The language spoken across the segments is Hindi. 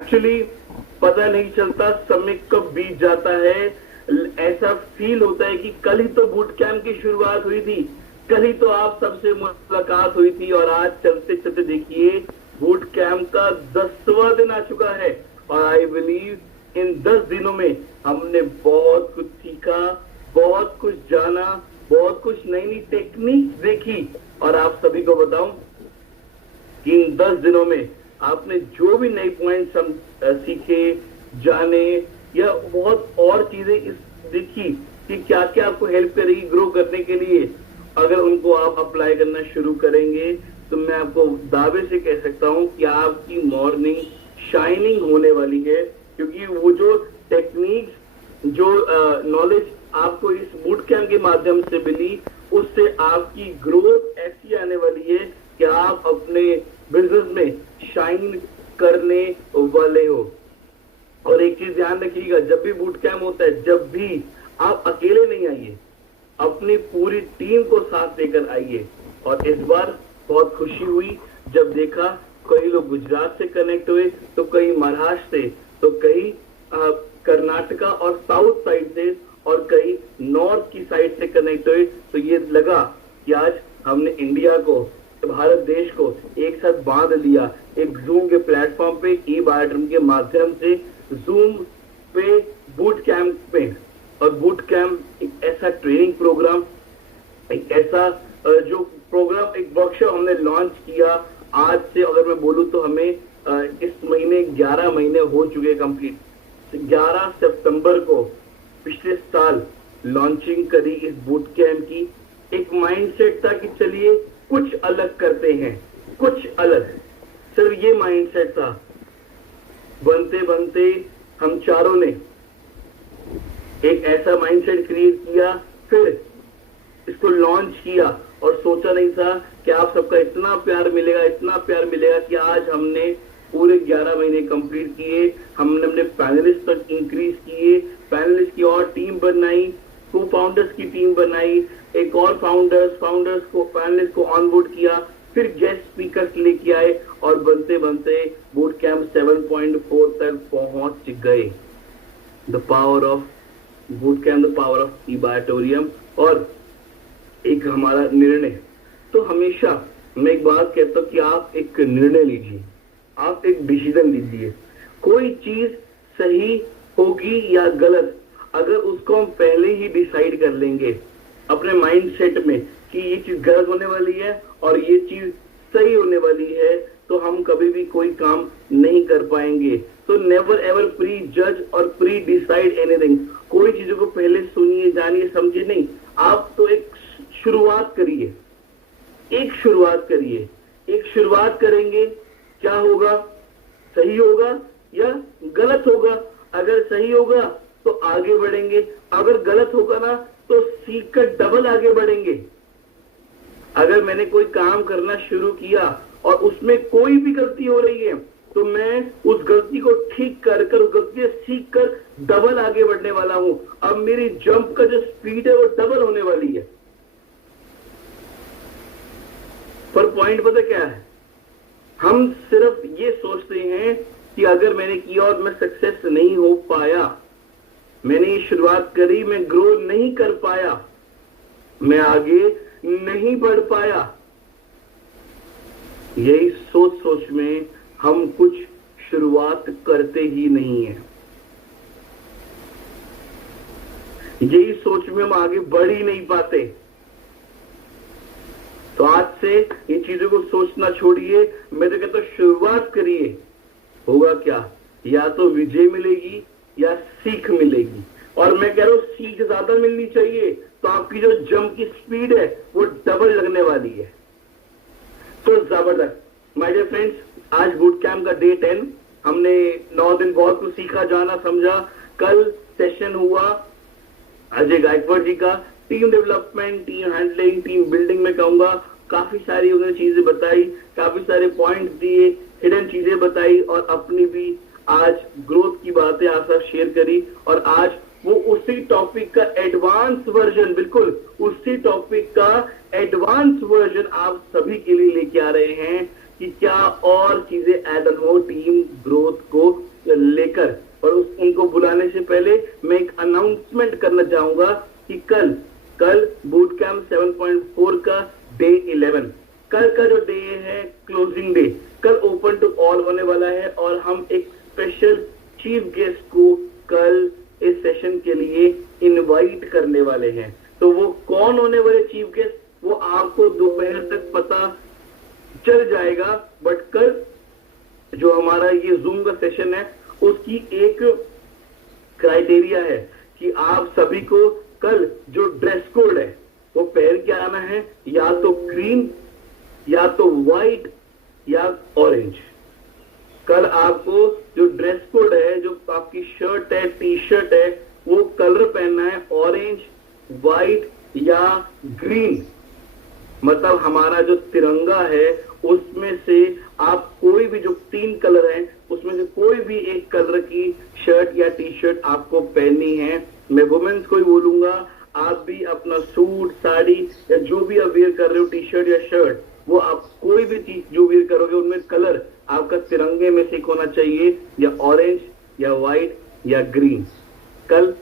एक्चुअली पता नहीं चलता समय कब बीत जाता है। ऐसा फील होता है कि कल ही तो बूट कैंप की शुरुआत हुई थी, कल ही तो आप सबसे मुलाकात हुई थी, और आज चलते चलते देखिए बूट कैंप का 10वां दिन आ चुका है। और आई बिलीव इन 10 दिनों में हमने बहुत कुछ सीखा, बहुत कुछ जाना, बहुत कुछ नई नई टेक्निक देखी। और आप सभी को बताऊं कि इन 10 दिनों में आपने जो भी नए पॉइंट्स हम सीखे, जाने, या बहुत और चीजें इस देखी कि क्या क्या आपको हेल्प करेगी ग्रो करने के लिए, अगर उनको आप अप्लाई करना शुरू करेंगे तो मैं आपको दावे से कह सकता हूं कि आपकी मॉर्निंग शाइनिंग होने वाली है। क्योंकि वो जो टेक्निक्स, जो नॉलेज आपको इस बूट कैंप के माध्यम से मिली, उससे आपकी ग्रोथ ऐसी आने वाली है कि आप अपने बिजनेस में शाइन करने वाले हो। और एक चीज ध्यान रखिएगा, जब भी बूट कैंप होता है, जब भी आप अकेले नहीं आइए, अपनी पूरी टीम को साथ लेकर आइए। और इस बार बहुत खुशी हुई जब देखा कई लोग गुजरात से कनेक्ट हुए, तो कई महाराष्ट्र से, तो कई कर्नाटका और साउथ साइड से, और कई नॉर्थ की साइड से कनेक्ट हुए। तो ये लगा कि आज हमने इंडिया को, भारत देश को एक साथ बांध लिया एक जूम के प्लेटफॉर्म पे, ई बायोड्रम के माध्यम से, जूम पे बूट कैंप पे। और बूट कैंप एक ऐसा ट्रेनिंग प्रोग्राम, एक ऐसा जो प्रोग्राम, एक वर्कशॉप हमने लॉन्च किया। आज से अगर मैं बोलूं तो हमें इस महीने 11 महीने हो चुके कंप्लीट। 11 सितंबर को पिछले साल लॉन्चिंग करी इस बूट कैंप की। एक माइंडसेट था कि चलिए कुछ अलग करते हैं, कुछ अलग, सिर्फ ये माइंडसेट था। बनते बनते हम चारों ने एक ऐसा माइंडसेट क्रिएट किया, फिर इसको लॉन्च किया, और सोचा नहीं था कि आप सबका इतना प्यार मिलेगा, इतना प्यार मिलेगा कि आज हमने पूरे 11 महीने कंप्लीट किए। हमने अपने पैनलिस्ट तक इंक्रीज किए, पैनलिस्ट की और टीम बनाई, को फाउंडर्स की टीम बनाई, एक और फाउंडर्स को, पैनलिस्ट को ऑनबोर्ड किया, फिर गेस्ट स्पीकर्स लेके आए, और बनते बनते बूट कैंप 7.4 तक पहुंच गए। The power of boot camp, the power of E Biotorium. और एक हमारा निर्णय, तो हमेशा मैं एक बात कहता हूं कि आप एक निर्णय लीजिए, आप एक डिसीजन लीजिए। कोई चीज सही होगी या गलत, अगर उसको हम पहले ही डिसाइड कर लेंगे अपने माइंड सेट में कि ये चीज गलत होने वाली है और ये चीज सही होने वाली है, तो हम कभी भी कोई काम नहीं कर पाएंगे। तो नेवर एवर प्री जज और प्री डिसाइड एनीथिंग। कोई चीजों को पहले सुनिए, जानिए, समझिए नहीं। आप तो एक शुरुआत करिए, एक शुरुआत करिए, एक शुरुआत करेंगे, क्या होगा, सही होगा या गलत होगा। अगर सही होगा तो आगे बढ़ेंगे, अगर गलत होगा ना तो सीख कर डबल आगे बढ़ेंगे। अगर मैंने कोई काम करना शुरू किया और उसमें कोई भी गलती हो रही है, तो मैं उस गलती को ठीक कर कर, उस गलती से सीख कर डबल आगे बढ़ने वाला हूं। अब मेरी जंप का जो स्पीड है वो डबल होने वाली है। पर पॉइंट पता क्या है, हम सिर्फ ये सोचते हैं कि अगर मैंने किया और मैं सक्सेस नहीं हो पाया, मैंने ये शुरुआत करी, मैं ग्रो नहीं कर पाया, मैं आगे नहीं बढ़ पाया, यही सोच सोच में हम कुछ शुरुआत करते ही नहीं है। यही सोच में हम आगे बढ़ ही नहीं पाते। तो आज से ये चीजों को सोचना छोड़िए, मैं तो कहता हूं शुरुआत करिए। होगा क्या, या तो विजय मिलेगी या सीख मिलेगी। और मैं कह रहा हूं सीख ज्यादा मिलनी चाहिए, तो आपकी जो जंप की स्पीड है वो डबल लगने वाली है। तो जबरदस्त माय डियर फ्रेंड्स, आज बूट कैंप का डे 10, हमने 9 दिन बहुत कुछ सीखा, जाना, समझा। कल सेशन हुआ अजय गायकवाड़ जी का, team development, team handling, team building में कहूंगा। काफी सारी उन्होंने चीजें बताई, काफी सारे पॉइंट्स दिए, हिडन चीजें बताई, और अपनी भी आज ग्रोथ की बातें आप सब शेयर करी। और आज वो उसी टॉपिक का एडवांस वर्जन, बिल्कुल उसी टॉपिक का एडवांस वर्जन आप सभी के लिए लेके आ रहे हैं कि क्या और चीजें ऐड ऑन हो टीम ग्रोथ को और हम एक स्पेशल चीफ गेस्ट को कल इस सेशन के लिए इनवाइट करने वाले हैं। तो वो कौन होने वाले चीफ गेस्ट, वो आपको दोपहर तक पता चल जाएगा। बट कल जो हमारा ये जूम का सेशन है उसकी एक क्राइटेरिया है कि आप सभी को कल जो ड्रेस कोड है वो पहन के आना है, या तो ग्रीन या तो व्हाइट या ऑरेंज। कल आपको जो ड्रेस कोड है, जो आपकी शर्ट है, टी शर्ट है, वो कलर पहनना है ऑरेंज, व्हाइट या ग्रीन। मतलब हमारा जो तिरंगा है उसमें से आप कोई भी, जो 3 कलर हैं उसमें से कोई भी एक कलर की शर्ट या टी शर्ट आपको पहननी है। मैं वुमेन्स को ही बोलूंगा, आप भी अपना सूट, साड़ी या जो भी आप वेयर कर रहे हो, टी शर्ट या शर्ट, वो आप कोई भी चीज जो वेयर करोगे उनमें कलर आपका तिरंगे में से एक होना चाहिए, या ऑरेंज या व्हाइट या ग्रीन। कल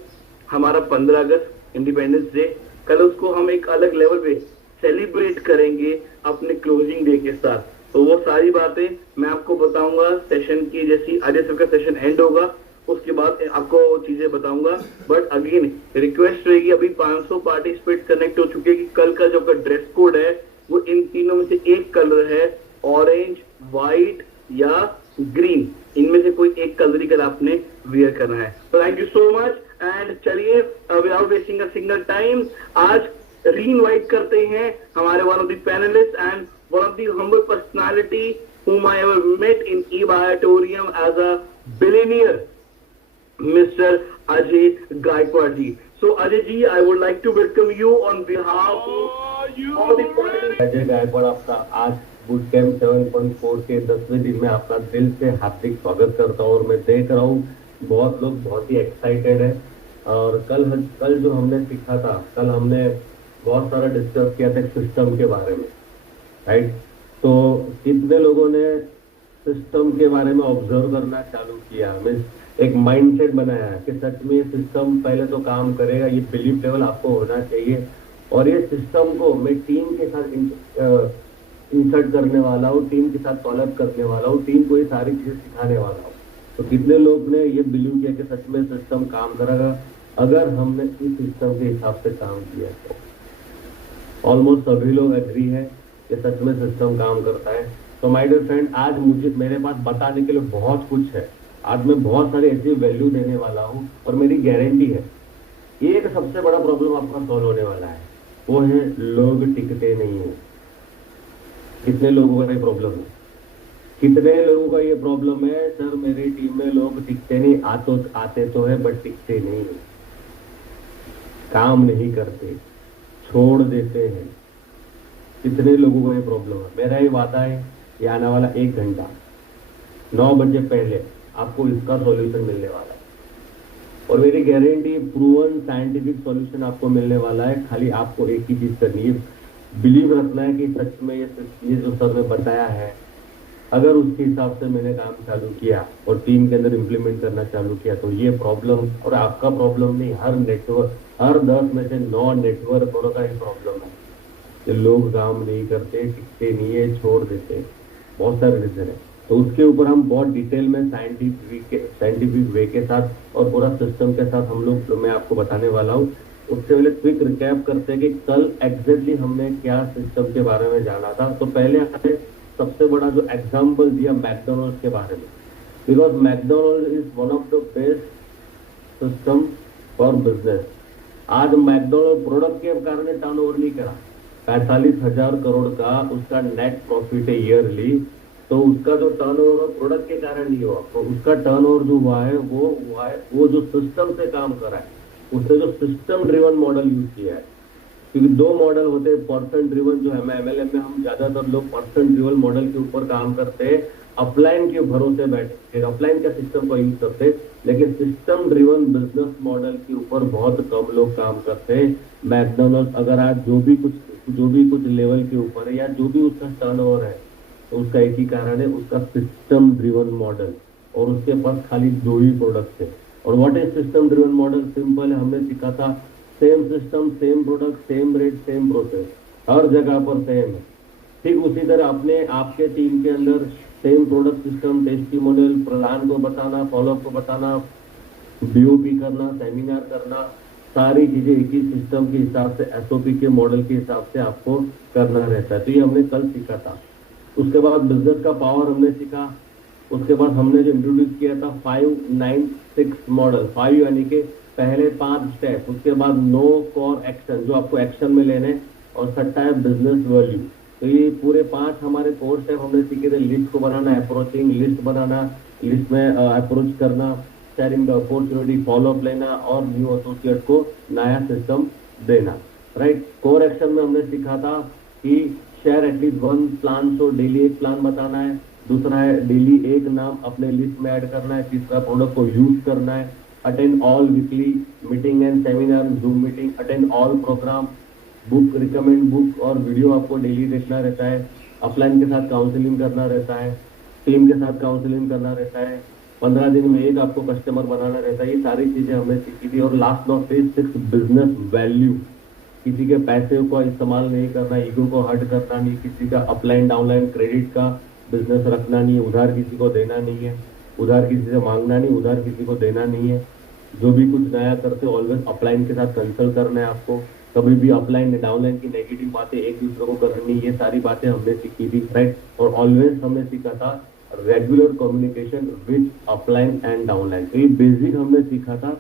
हमारा 15 अगस्त इंडिपेंडेंस डे, कल उसको हम एक अलग लेवल पे सेलिब्रेट करेंगे अपने क्लोजिंग डे के साथ। तो वो सारी बातें मैं आपको बताऊंगा सेशन की, जैसी आज सबका सेशन एंड होगा उसके बाद आपको चीजें बताऊंगा। बट अगेन रिक्वेस्ट रहेगी, अभी 500 पार्टिसिपेट कनेक्ट हो चुके हैं कि कल का जो ड्रेस कोड है वो इन तीनों में से एक कलर है, ऑरेंज, व्हाइट या ग्रीन। इनमें से कोई एक कलर ही कल आपने वियर करना है। तो thank you so much and चलिए without wasting a single time आज री-इनवाइट करते हैं हमारे one of the panelist and one of the humble personality whom I ever met in e-Biotorium as a billionaire, Mr. Ajay Gaikwad ji. So Ajay ji, I would like to welcome you on behalf of all the panelists. Ajay Gaikwad आपका आज बूट कैंप 7.4 के 10वें दिन में आपका दिल से हार्दिक स्वागत करता हूँ। और मैं देख रहा हूँ बहुत लोग बहुत ही एक्साइटेड है। और कल जो हमने सीखा था, कल हमने बहुत सारा डिस्कस किया था सिस्टम के बारे में, राइट। तो कितने लोगों ने सिस्टम के बारे में ऑब्जर्व करना चालू किया, मीन्स एक माइंडसेट बनाया है कि सच में सिस्टम पहले तो काम करेगा, ये बिलीफ लेवल आपको होना चाहिए। और ये सिस्टम को मैं टीम के साथ इंसर्ट करने वाला हूँ, टीम के साथ सॉल्व करने वाला हूँ, टीम को ये सारी चीजें सिखाने वाला हूँ। तो कितने लोग ने ये बिलीव किया कि सच में सिस्टम काम करेगा अगर हमने इस सिस्टम के हिसाब से काम किया। तो ऑलमोस्ट सभी लोग एग्री है कि सच में सिस्टम काम करता है। तो माय डियर फ्रेंड, आज मेरे पास बताने के लिए बहुत कुछ है। आज मैं बहुत सारी ऐसी वैल्यू देने वाला हूँ और मेरी गारंटी है एक सबसे बड़ा प्रॉब्लम आपका सॉल्व होने वाला है, वो है लोग टिकते नहीं है। कितने लोगों का ये प्रॉब्लम है? कितने लोगों का ये प्रॉब्लम है? सर मेरी टीम में लोग टिकते नहीं, आते तो है बट टिकते नहीं, काम नहीं करते, छोड़ देते हैं। कितने लोगों को ये प्रॉब्लम है? मेरा ये वादा है ये आने वाला 1 घंटा 9 बजे पहले आपको इसका सॉल्यूशन मिलने वाला है। और मेरी गारंटी प्रूवन साइंटिफिक सॉल्यूशन आपको मिलने वाला है। खाली आपको एक ही चीज करनी है, बिलीव रखना है कि सच में ये जो सर ने बताया है, अगर उसके हिसाब से मैंने काम चालू किया और टीम के अंदर इम्प्लीमेंट करना चालू किया तो ये प्रॉब्लम, और आपका प्रॉब्लम नहीं, हर 10 में से 9 नेटवर्क का ही प्रॉब्लम है कि लोग काम नहीं करते, टिकते नहीं है, छोड़ देते। बहुत सारे रीजन है। तो उसके ऊपर हम बहुत डिटेल में साइंटिफिक वे के साथ और पूरा सिस्टम के साथ मैं आपको बताने वाला हूँ। उससे पहले क्विक रिकैप करते हैं कि कल एग्जैक्टली हमने क्या सिस्टम के बारे में जाना था। तो पहले हमने सबसे बड़ा जो एग्जाम्पल दिया मैकडोनल्ड्स के बारे में, because McDonald is one of the best system for business. आज मैकडोनल्ड प्रोडक्ट के कारण टर्नओवर नहीं करा, 45,000 करोड़ का उसका नेट प्रॉफिट है ईयरली। तो उसका जो टर्नओवर प्रोडक्ट के कारण नहीं हुआ, तो उसका टर्नओवर जो हुआ है वो जो सिस्टम से काम करा है, उसने जो सिस्टम ड्रिवन मॉडल यूज किया है। क्योंकि 2 मॉडल होते हैं, पर्सन ड्रिवन जो है MLM में हम ज्यादातर लोग पर्सन ड्रिवन मॉडल के ऊपर काम करते हैं, अपलाइन के भरोसे बैठे अपलाइन का सिस्टम का यूज करते हैं, लेकिन सिस्टम ड्रिवन बिजनेस मॉडल के ऊपर बहुत कम लोग काम करते हैं। मैकडोनल्ड अगर आज जो भी कुछ लेवल के ऊपर है या जो भी उसका टर्नओवर है, तो उसका एक ही कारण है, उसका सिस्टम ड्रिवन मॉडल, और उसके पास खाली 2 ही प्रोडक्ट है। और what is system driven model? Simple है, हमने सीखा था same system, same product, same rate, same process, हर जगह पर सेम है। ठीक उसी तरह आपके टीम के अंदर सेम प्रोडक्ट सिस्टम, टेस्टिमोनियल, प्रधान को बताना, फॉलोअप को बताना, बीओपी करना, सेमिनार करना, सारी चीजें एक ही सिस्टम के हिसाब से, एसओपी के मॉडल के हिसाब से आपको करना रहता है। तो ये हमने कल सीखा था। उसके बाद बिजनेस का पावर हमने सीखा। उसके बाद हमने जो इंट्रोड्यूस किया था 5-9-6 मॉडल, 5 यानी कि पहले 5 स्टेप, उसके बाद 9 कोर एक्शन जो आपको एक्शन में लेने, और छठा है बिजनेस वैल्यू। तो ये पूरे 5 हमारे कोर स्टेप हमने सीखे थे। लिस्ट को बनाना, अप्रोचिंग, लिस्ट बनाना, लिस्ट में अप्रोच करना, शेयरिंग द अपॉर्चुनिटी, फॉलोअप लेना, और न्यू एसोसिएट को नया सिस्टम देना, राइट। कोर एक्शन में हमने सीखा था कि शेयर एटलीस्ट 1 प्लान, तो डेली एक प्लान बताना है। दूसरा है डेली एक नाम अपने लिस्ट में ऐड करना है। तीसरा प्रोडक्ट को यूज करना है। Attend all weekly meeting and seminar, zoom meeting, attend all programme, book, recommend book और वीडियो आपको डेली देखना रहता है। अपलाइन के साथ काउंसलिंग करना रहता है, टीम के साथ काउंसलिंग करना रहता है, 15 दिन में एक आपको कस्टमर बनाना रहता है। ये सारी चीजें हमने सीखी थी। और last not least 6 business value. किसी के पैसे को इस्तेमाल नहीं करना, ईगो को हर्ट करना नहीं, किसी का अपलाइन डाउनलाइन क्रेडिट का बिजनेस रखना नहीं है, उधार किसी को देना नहीं है, उधार किसी से मांगना नहीं, उधार किसी को देना नहीं है। जो भी कुछ नया करते ऑलवेज अपलाइन के साथ कंसल्ट करना है आपको। कभी भी अपलाइन डाउनलाइन की नेगेटिव बातें एक दूसरे को करनी, ये सारी बातें हमने सीखी थी, राइट। और ऑलवेज हमने सीखा था regular communication with upline and downline. तो ये बेसिक हमने सीखा था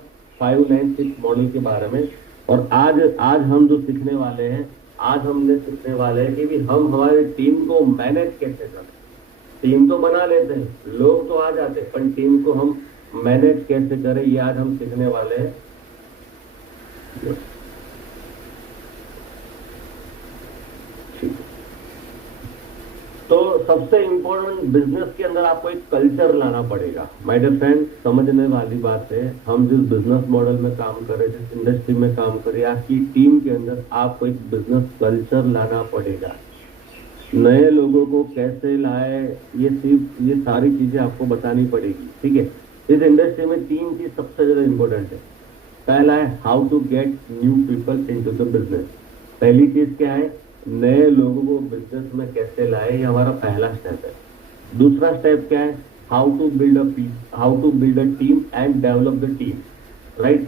5-9-6 मॉडल के बारे में। और आज हम जो सीखने वाले हैं, आज हमने सीखने वाले हैं कि भी हम हमारी टीम को मैनेज कैसे करें। टीम तो बना लेते हैं, लोग तो आ जाते हैं, पर टीम को हम मैनेज कैसे करें, ये आज हम सीखने वाले हैं। तो सबसे इंपॉर्टेंट, बिजनेस के अंदर आपको एक कल्चर लाना पड़ेगा। माय डियर फ्रेंड, समझने वाली बात है, हम जिस बिजनेस मॉडल में काम करें, जिस इंडस्ट्री में काम करें, आपकी टीम के अंदर आपको एक बिजनेस कल्चर लाना पड़ेगा। नए लोगों को कैसे लाए, ये सारी चीजें आपको बतानी पड़ेगी, ठीक है। इस इंडस्ट्री में 3 चीज सबसे ज्यादा इंपॉर्टेंट है। पहला है how to get new people into the business. पहली चीज क्या है, नए लोगों को बिजनेस में कैसे लाए, ये हमारा पहला स्टेप है। दूसरा स्टेप क्या है, how to build a team and develop the team, right.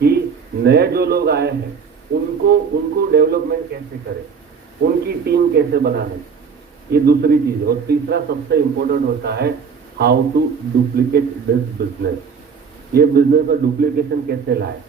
कि नए जो लोग आए हैं उनको डेवलपमेंट कैसे करें, उनकी टीम कैसे बनाने, ये दूसरी चीज है। और तीसरा सबसे इंपॉर्टेंट होता है how to duplicate this business. ये बिजनेस का डुप्लीकेशन कैसे लाए।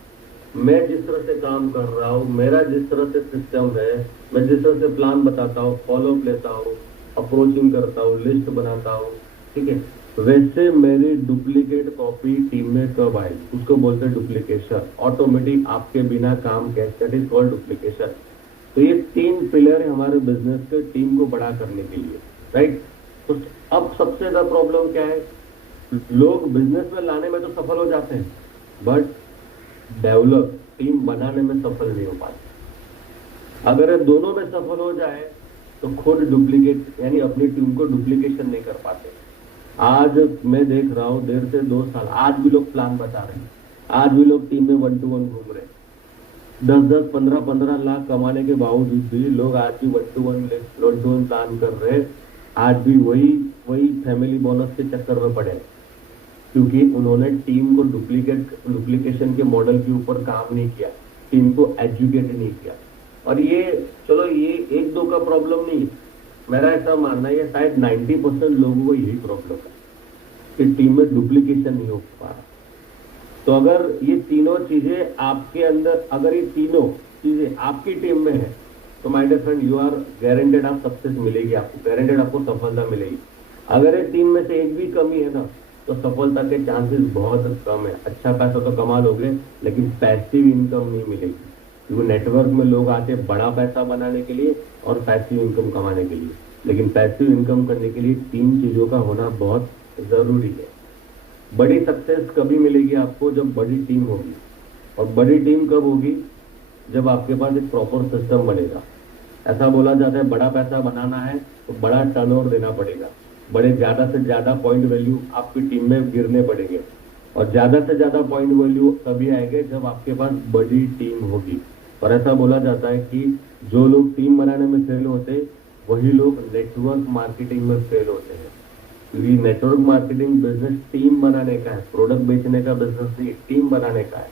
मैं जिस तरह से काम कर रहा हूँ, मेरा जिस तरह से सिस्टम है, मैं जिस तरह से प्लान बताता हूँ, फॉलोअप लेता हूँ, अप्रोचिंग करता हूँ, लिस्ट बनाता हूँ, ठीक है, वैसे मेरी डुप्लीकेट कॉपी टीम में कब आई, उसको बोलते हैं डुप्लीकेशन। ऑटोमेटिक आपके बिना काम कैसे, दैट इज कॉल्ड डुप्लीकेशन। तो ये 3 पिलर है हमारे बिजनेस के, टीम को बड़ा करने के लिए, राइट। तो अब सबसे ज्यादा प्रॉब्लम क्या है, लोग बिजनेस में लाने में तो सफल हो जाते हैं, बट डेवलप टीम बनाने में सफल नहीं हो पाते। अगर ये दोनों में सफल हो जाए तो खुद डुप्लीकेट, यानी अपनी टीम को डुप्लीकेशन नहीं कर पाते। आज मैं देख रहा हूँ 1.5 से 2 साल, आज भी लोग प्लान बता रहे हैं, आज भी लोग टीम में 1-to-1 घूम रहे हैं। 10-10, 15-15 लाख कमाने के बावजूद भी लोग आज भी 1-to-1 प्लान कर रहे हैं। आज भी वही फैमिली बोनस के चक्कर में पड़े हैं, क्योंकि उन्होंने टीम को डुप्लीकेशन के मॉडल के ऊपर काम नहीं किया, टीम को एजुकेट नहीं किया। और ये चलो ये 1-2 का प्रॉब्लम नहीं है, मेरा ऐसा मानना है शायद 90% लोगों को यही प्रॉब्लम है कि टीम में डुप्लीकेशन नहीं हो पा रहा। तो अगर ये तीनों चीजें आपके अंदर, अगर ये तीनों चीजें आपकी टीम में है, तो my dear friend, you are guaranteed, आप सक्सेस मिलेगी, आपको गारंटेड, आपको सफलता मिलेगी। अगर ये 3 में से एक भी कमी है ना, तो सफलता के चांसेस बहुत कम है। अच्छा पैसा तो कमा लोगे, लेकिन पैसिव इनकम नहीं मिलेगी, क्योंकि नेटवर्क में लोग आते हैं बड़ा पैसा बनाने के लिए और पैसिव इनकम कमाने के लिए। लेकिन पैसिव इनकम करने के लिए 3 चीजों का होना बहुत जरूरी है। बड़ी सक्सेस कभी मिलेगी आपको, जब बड़ी टीम होगी। और बड़ी टीम कब होगी, जब आपके पास एक प्रॉपर सिस्टम बनेगा। ऐसा बोला जाता है बड़ा पैसा बनाना है तो बड़ा टर्नओवर देना पड़ेगा, बड़े ज्यादा से ज्यादा पॉइंट वैल्यू आपकी टीम में गिरने पड़ेंगे। और ज्यादा से ज्यादा पॉइंट वैल्यू तभी आएंगे जब आपके पास बड़ी टीम होगी। और ऐसा बोला जाता है कि जो लोग टीम बनाने में फेल होते, वही लोग नेटवर्क मार्केटिंग में फेल होते हैं। ये नेटवर्क मार्केटिंग बिजनेस टीम बनाने का है, प्रोडक्ट बेचने का बिजनेस नहीं, टीम बनाने का है।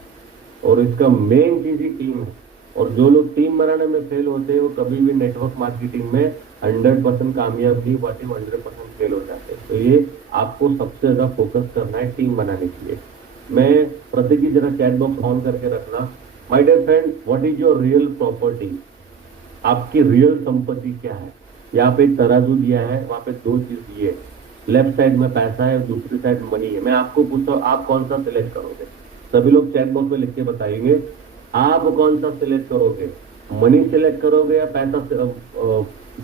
और इसका मेन चीज ही टीम है। और जो लोग टीम बनाने में फेल होते हैं वो कभी भी नेटवर्क मार्केटिंग में 100% कामयाब नहीं पाते, 100% फेल हो जाते हैं। तो ये आपको सबसे ज्यादा फोकस करना है टीम बनाने के लिए। मैं प्रत्येक की जरा चैट बॉक्स ऑन करके रखना। My dear friend, what is your real property? आपकी रियल संपत्ति क्या है? यहाँ पे एक तराजू दिया है, वहां पे दो चीज दिए है। लेफ्ट साइड में पैसा है और दूसरी साइड मनी है। मैं आपको पूछता हूँ, आप कौन सा सिलेक्ट करोगे? सभी लोग चैट बॉक्स में लिख के बताएंगे आप कौन सा सिलेक्ट करोगे। मनी सिलेक्ट करोगे या पैसा,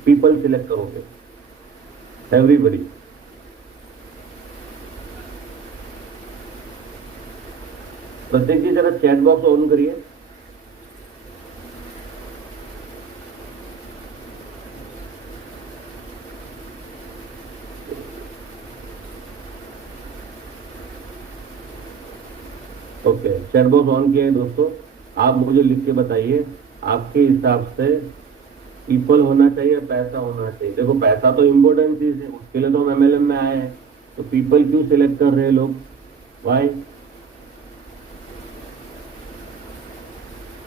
पीपल सिलेक्ट करोगे? एवरीबडी। प्रत्येक की जरा चैट बॉक्स ऑन करिए। ओके, चैट बॉक्स ऑन किया है दोस्तों। आप मुझे लिख के बताइए आपके हिसाब से पीपल होना चाहिए, पैसा होना चाहिए? देखो पैसा तो इम्पोर्टेंट चीज है, उसके लिए तो हम एमएलएम में आए हैं। तो पीपल क्यों सिलेक्ट कर रहे हैं लोग? Why?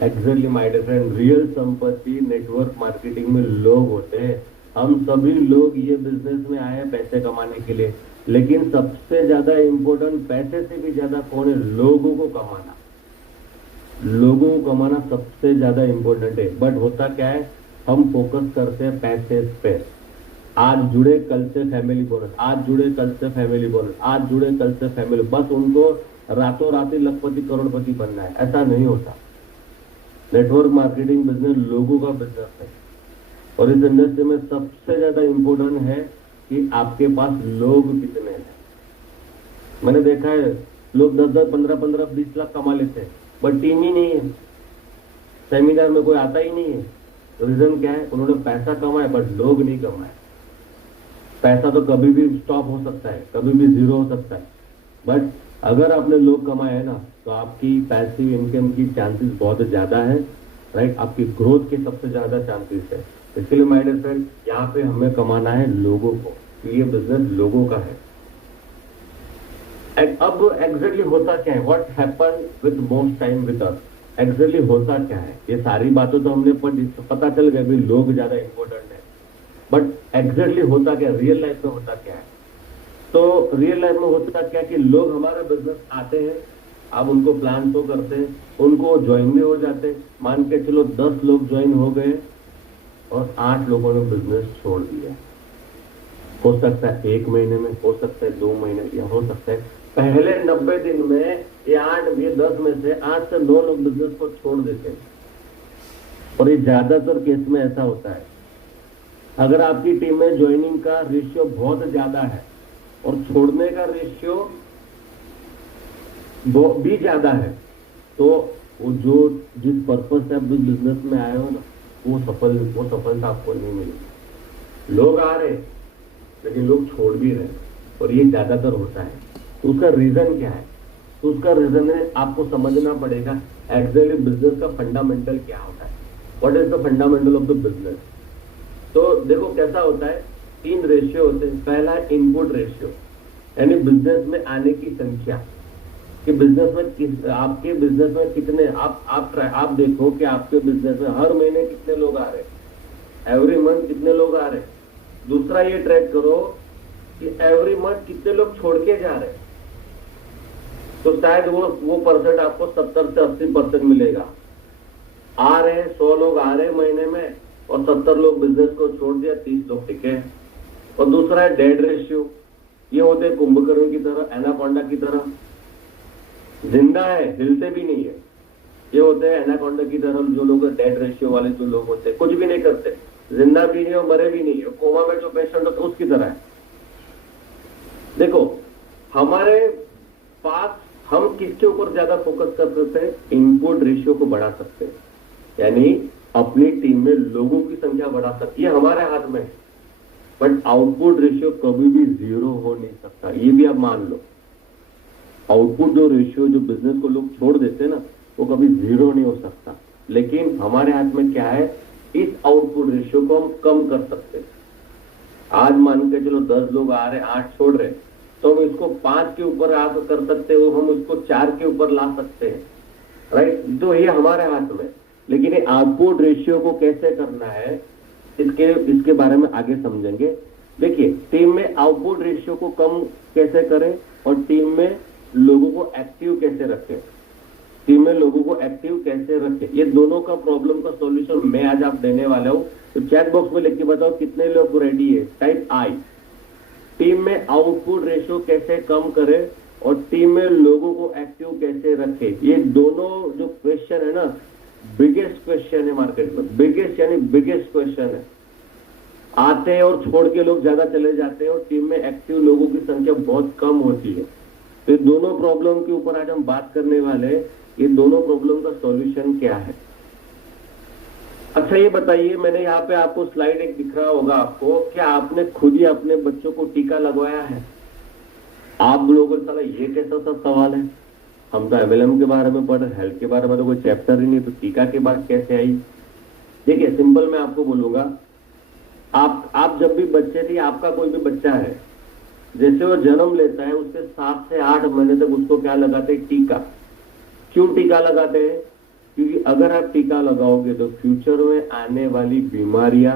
Exactly my dear friend, real संपत्ति नेटवर्क मार्केटिंग में लोग होते हैं। हम सभी लोग ये बिजनेस में आए हैं पैसे कमाने के लिए, लेकिन सबसे ज्यादा इंपॉर्टेंट पैसे से भी ज्यादा कौन है? लोगों को कमाना। लोगों को कमाना सबसे ज्यादा इंपॉर्टेंट है। बट होता क्या है, हम फोकस करते हैं पैसे पे। आज जुड़े कल से फैमिली बोनस, आज जुड़े कल से फैमिली बोनस, आज जुड़े कल से फैमिली। बस उनको रातों रात ही लखपति करोड़पति बनना है, ऐसा नहीं होता। नेटवर्क मार्केटिंग बिजनेस लोगों का बिजनेस है। और इस इंडस्ट्री में सबसे ज्यादा इंपॉर्टेंट है कि आपके पास लोग कितने हैं। मैंने देखा है लोग 10-10, 15-15, 20 लाख कमा लेते हैं, बट टीम ही नहीं है। सेमिनार में कोई आता ही नहीं है। तो रीजन क्या है? उन्होंने पैसा कमाया बट लोग नहीं कमाए। पैसा तो कभी भी स्टॉप हो सकता है, कभी भी जीरो हो सकता है, बट अगर आपने लोग कमाए है ना, तो आपकी पैसिव इनकम की चांसेस बहुत ज्यादा है, राइट? आपकी ग्रोथ के सबसे ज्यादा चांसेस है। इसके लिए माय डियर फ्रेंड, यहाँ पे हमें कमाना है लोगों को। ये बिजनेस लोगों का है। अब एग्जैक्टली होता क्या है? What happen with most time with us? Exactly होता क्या है? ये सारी बातें तो हमने पता चल गया भी लोग ज्यादा इंपॉर्टेंट है, बट एग्जैक्टली होता क्या? रियल लाइफ में होता क्या है? तो रियल लाइफ में होता क्या कि लोग हमारे बिजनेस आते हैं, आप उनको प्लान तो करते हैं, उनको ज्वाइन भी हो जाते हैं। मान के चलो 10 लोग ज्वाइन हो गए और 8 लोगों ने बिजनेस छोड़ दिया। हो सकता है 1 महीने में, हो सकता है 2 महीने, या हो सकता है पहले 90 दिन में ये 10 में से 8 से 9 लोग बिजनेस को छोड़ देते हैं। और ये ज्यादातर केस में ऐसा होता है। अगर आपकी टीम में ज्वाइनिंग का रेशियो बहुत ज्यादा है और छोड़ने का रेशियो भी ज्यादा है, तो वो जो जिस पर्पज से आप बिजनेस में आए हो ना, वो सफलता आपको नहीं मिलेगी। लोग आ रहे लेकिन लोग छोड़ भी रहे, और ये ज्यादातर होता है। तो उसका रीजन क्या है? तो उसका रीजन है, आपको समझना पड़ेगा एक्चुअली बिजनेस का फंडामेंटल क्या होता है। What is the fundamental of the business? तो देखो कैसा होता है, 3 रेशियो होते हैं। पहला है इनपुट रेशियो, यानी बिजनेस में आने की संख्या, कि बिजनेस में आपके बिजनेस में कितने आप देखो कि आपके बिजनेस में हर महीने कितने लोग आ रहे हैं, एवरी मंथ कितने लोग आ रहे हैं। दूसरा ये ट्रैक करो कि एवरी मंथ कितने लोग छोड़ के जा रहे हैं। तो शायद वो परसेंट आपको 70 से 80% मिलेगा। आ रहे हैं 100 लोग आ रहे हैं महीने में, और 70 लोग बिजनेस को छोड़ दिया, 30 लोग टिके। और दूसरा है डेड रेशियो। ये होते हैं कुंभकर्ण की तरह, एनाकोंडा की तरह, जिंदा है, हिलते भी नहीं है। ये होते हैं एनाकोंडा की तरह जो लोग डेड रेशियो वाले जो लोग होते हैं, कुछ भी नहीं करते, जिंदा भी नहीं और मरे भी नहीं है, कोमा में जो पेशेंट होता है उसकी तरह है। देखो हमारे पास हम किसके ऊपर ज्यादा फोकस कर सकते हैं? इनपुट रेशियो को बढ़ा सकते हैं, यानी अपनी टीम में लोगों की संख्या बढ़ा सकते, ये हमारे हाथ में है। बट आउटपुट रेशियो कभी भी 0 हो नहीं सकता, ये भी आप मान लो। आउटपुट जो रेशियो जो बिजनेस को लोग छोड़ देते हैं ना, वो कभी 0 नहीं हो सकता। लेकिन हमारे हाथ में क्या है, इस आउटपुट रेशियो को हम कम कर सकते हैं। आज मान के चलो 10 लोग आ रहे, 8 छोड़ रहे, तो हम इसको 5 के ऊपर आप कर सकते हो, हम उसको 4 के ऊपर ला सकते हैं, राइट। तो ये हमारे हाथ में, लेकिन ये आउटपुट रेशियो को कैसे करना है इसके बारे में आगे समझेंगे। देखिए, टीम में आउटपुट रेशियो को कम कैसे करें और टीम में लोगों को एक्टिव कैसे रखें, टीम में लोगों को एक्टिव कैसे रखें, ये दोनों का प्रॉब्लम का सॉल्यूशन मैं आज आप देने वाला हूं। तो चैट बॉक्स में लिख के बताओ कितने लोग रेडी है, टाइप आई। टीम में आउटपुट रेशियो कैसे कम करें और टीम में लोगों को एक्टिव कैसे रखें, ये दोनों जो क्वेश्चन है ना, बिगेस्ट क्वेश्चन है मार्केट में, बिगेस्ट यानी बिगेस्ट क्वेश्चन है। आते हैं और छोड़ के लोग ज्यादा चले जाते हैं और टीम में एक्टिव लोगों की संख्या बहुत कम होती है। तो दोनों प्रॉब्लम के ऊपर आज हम बात करने वाले हैं, ये दोनों प्रॉब्लम का सॉल्यूशन क्या है। अच्छा ये बताइए, मैंने यहाँ पे आपको स्लाइड एक दिख रहा होगा आपको, क्या आपने खुद ही अपने बच्चों को टीका लगवाया है? आप लोगों को साला ये कैसा सा सवाल है, हम तो एमएलएम के बारे में पढ़ रहे, हेल्थ के बारे में तो कोई चैप्टर ही नहीं, तो टीका के बात कैसे आई? देखिए सिंपल मैं आपको बोलूंगा, आप जब भी बच्चे थे, आपका कोई भी बच्चा है, जैसे वो जन्म लेता है उसके 7 से 8 महीने तक उसको क्या लगाते हैं? टीका। क्यों टीका लगाते हैं? क्योंकि अगर आप टीका लगाओगे तो फ्यूचर में आने वाली बीमारियां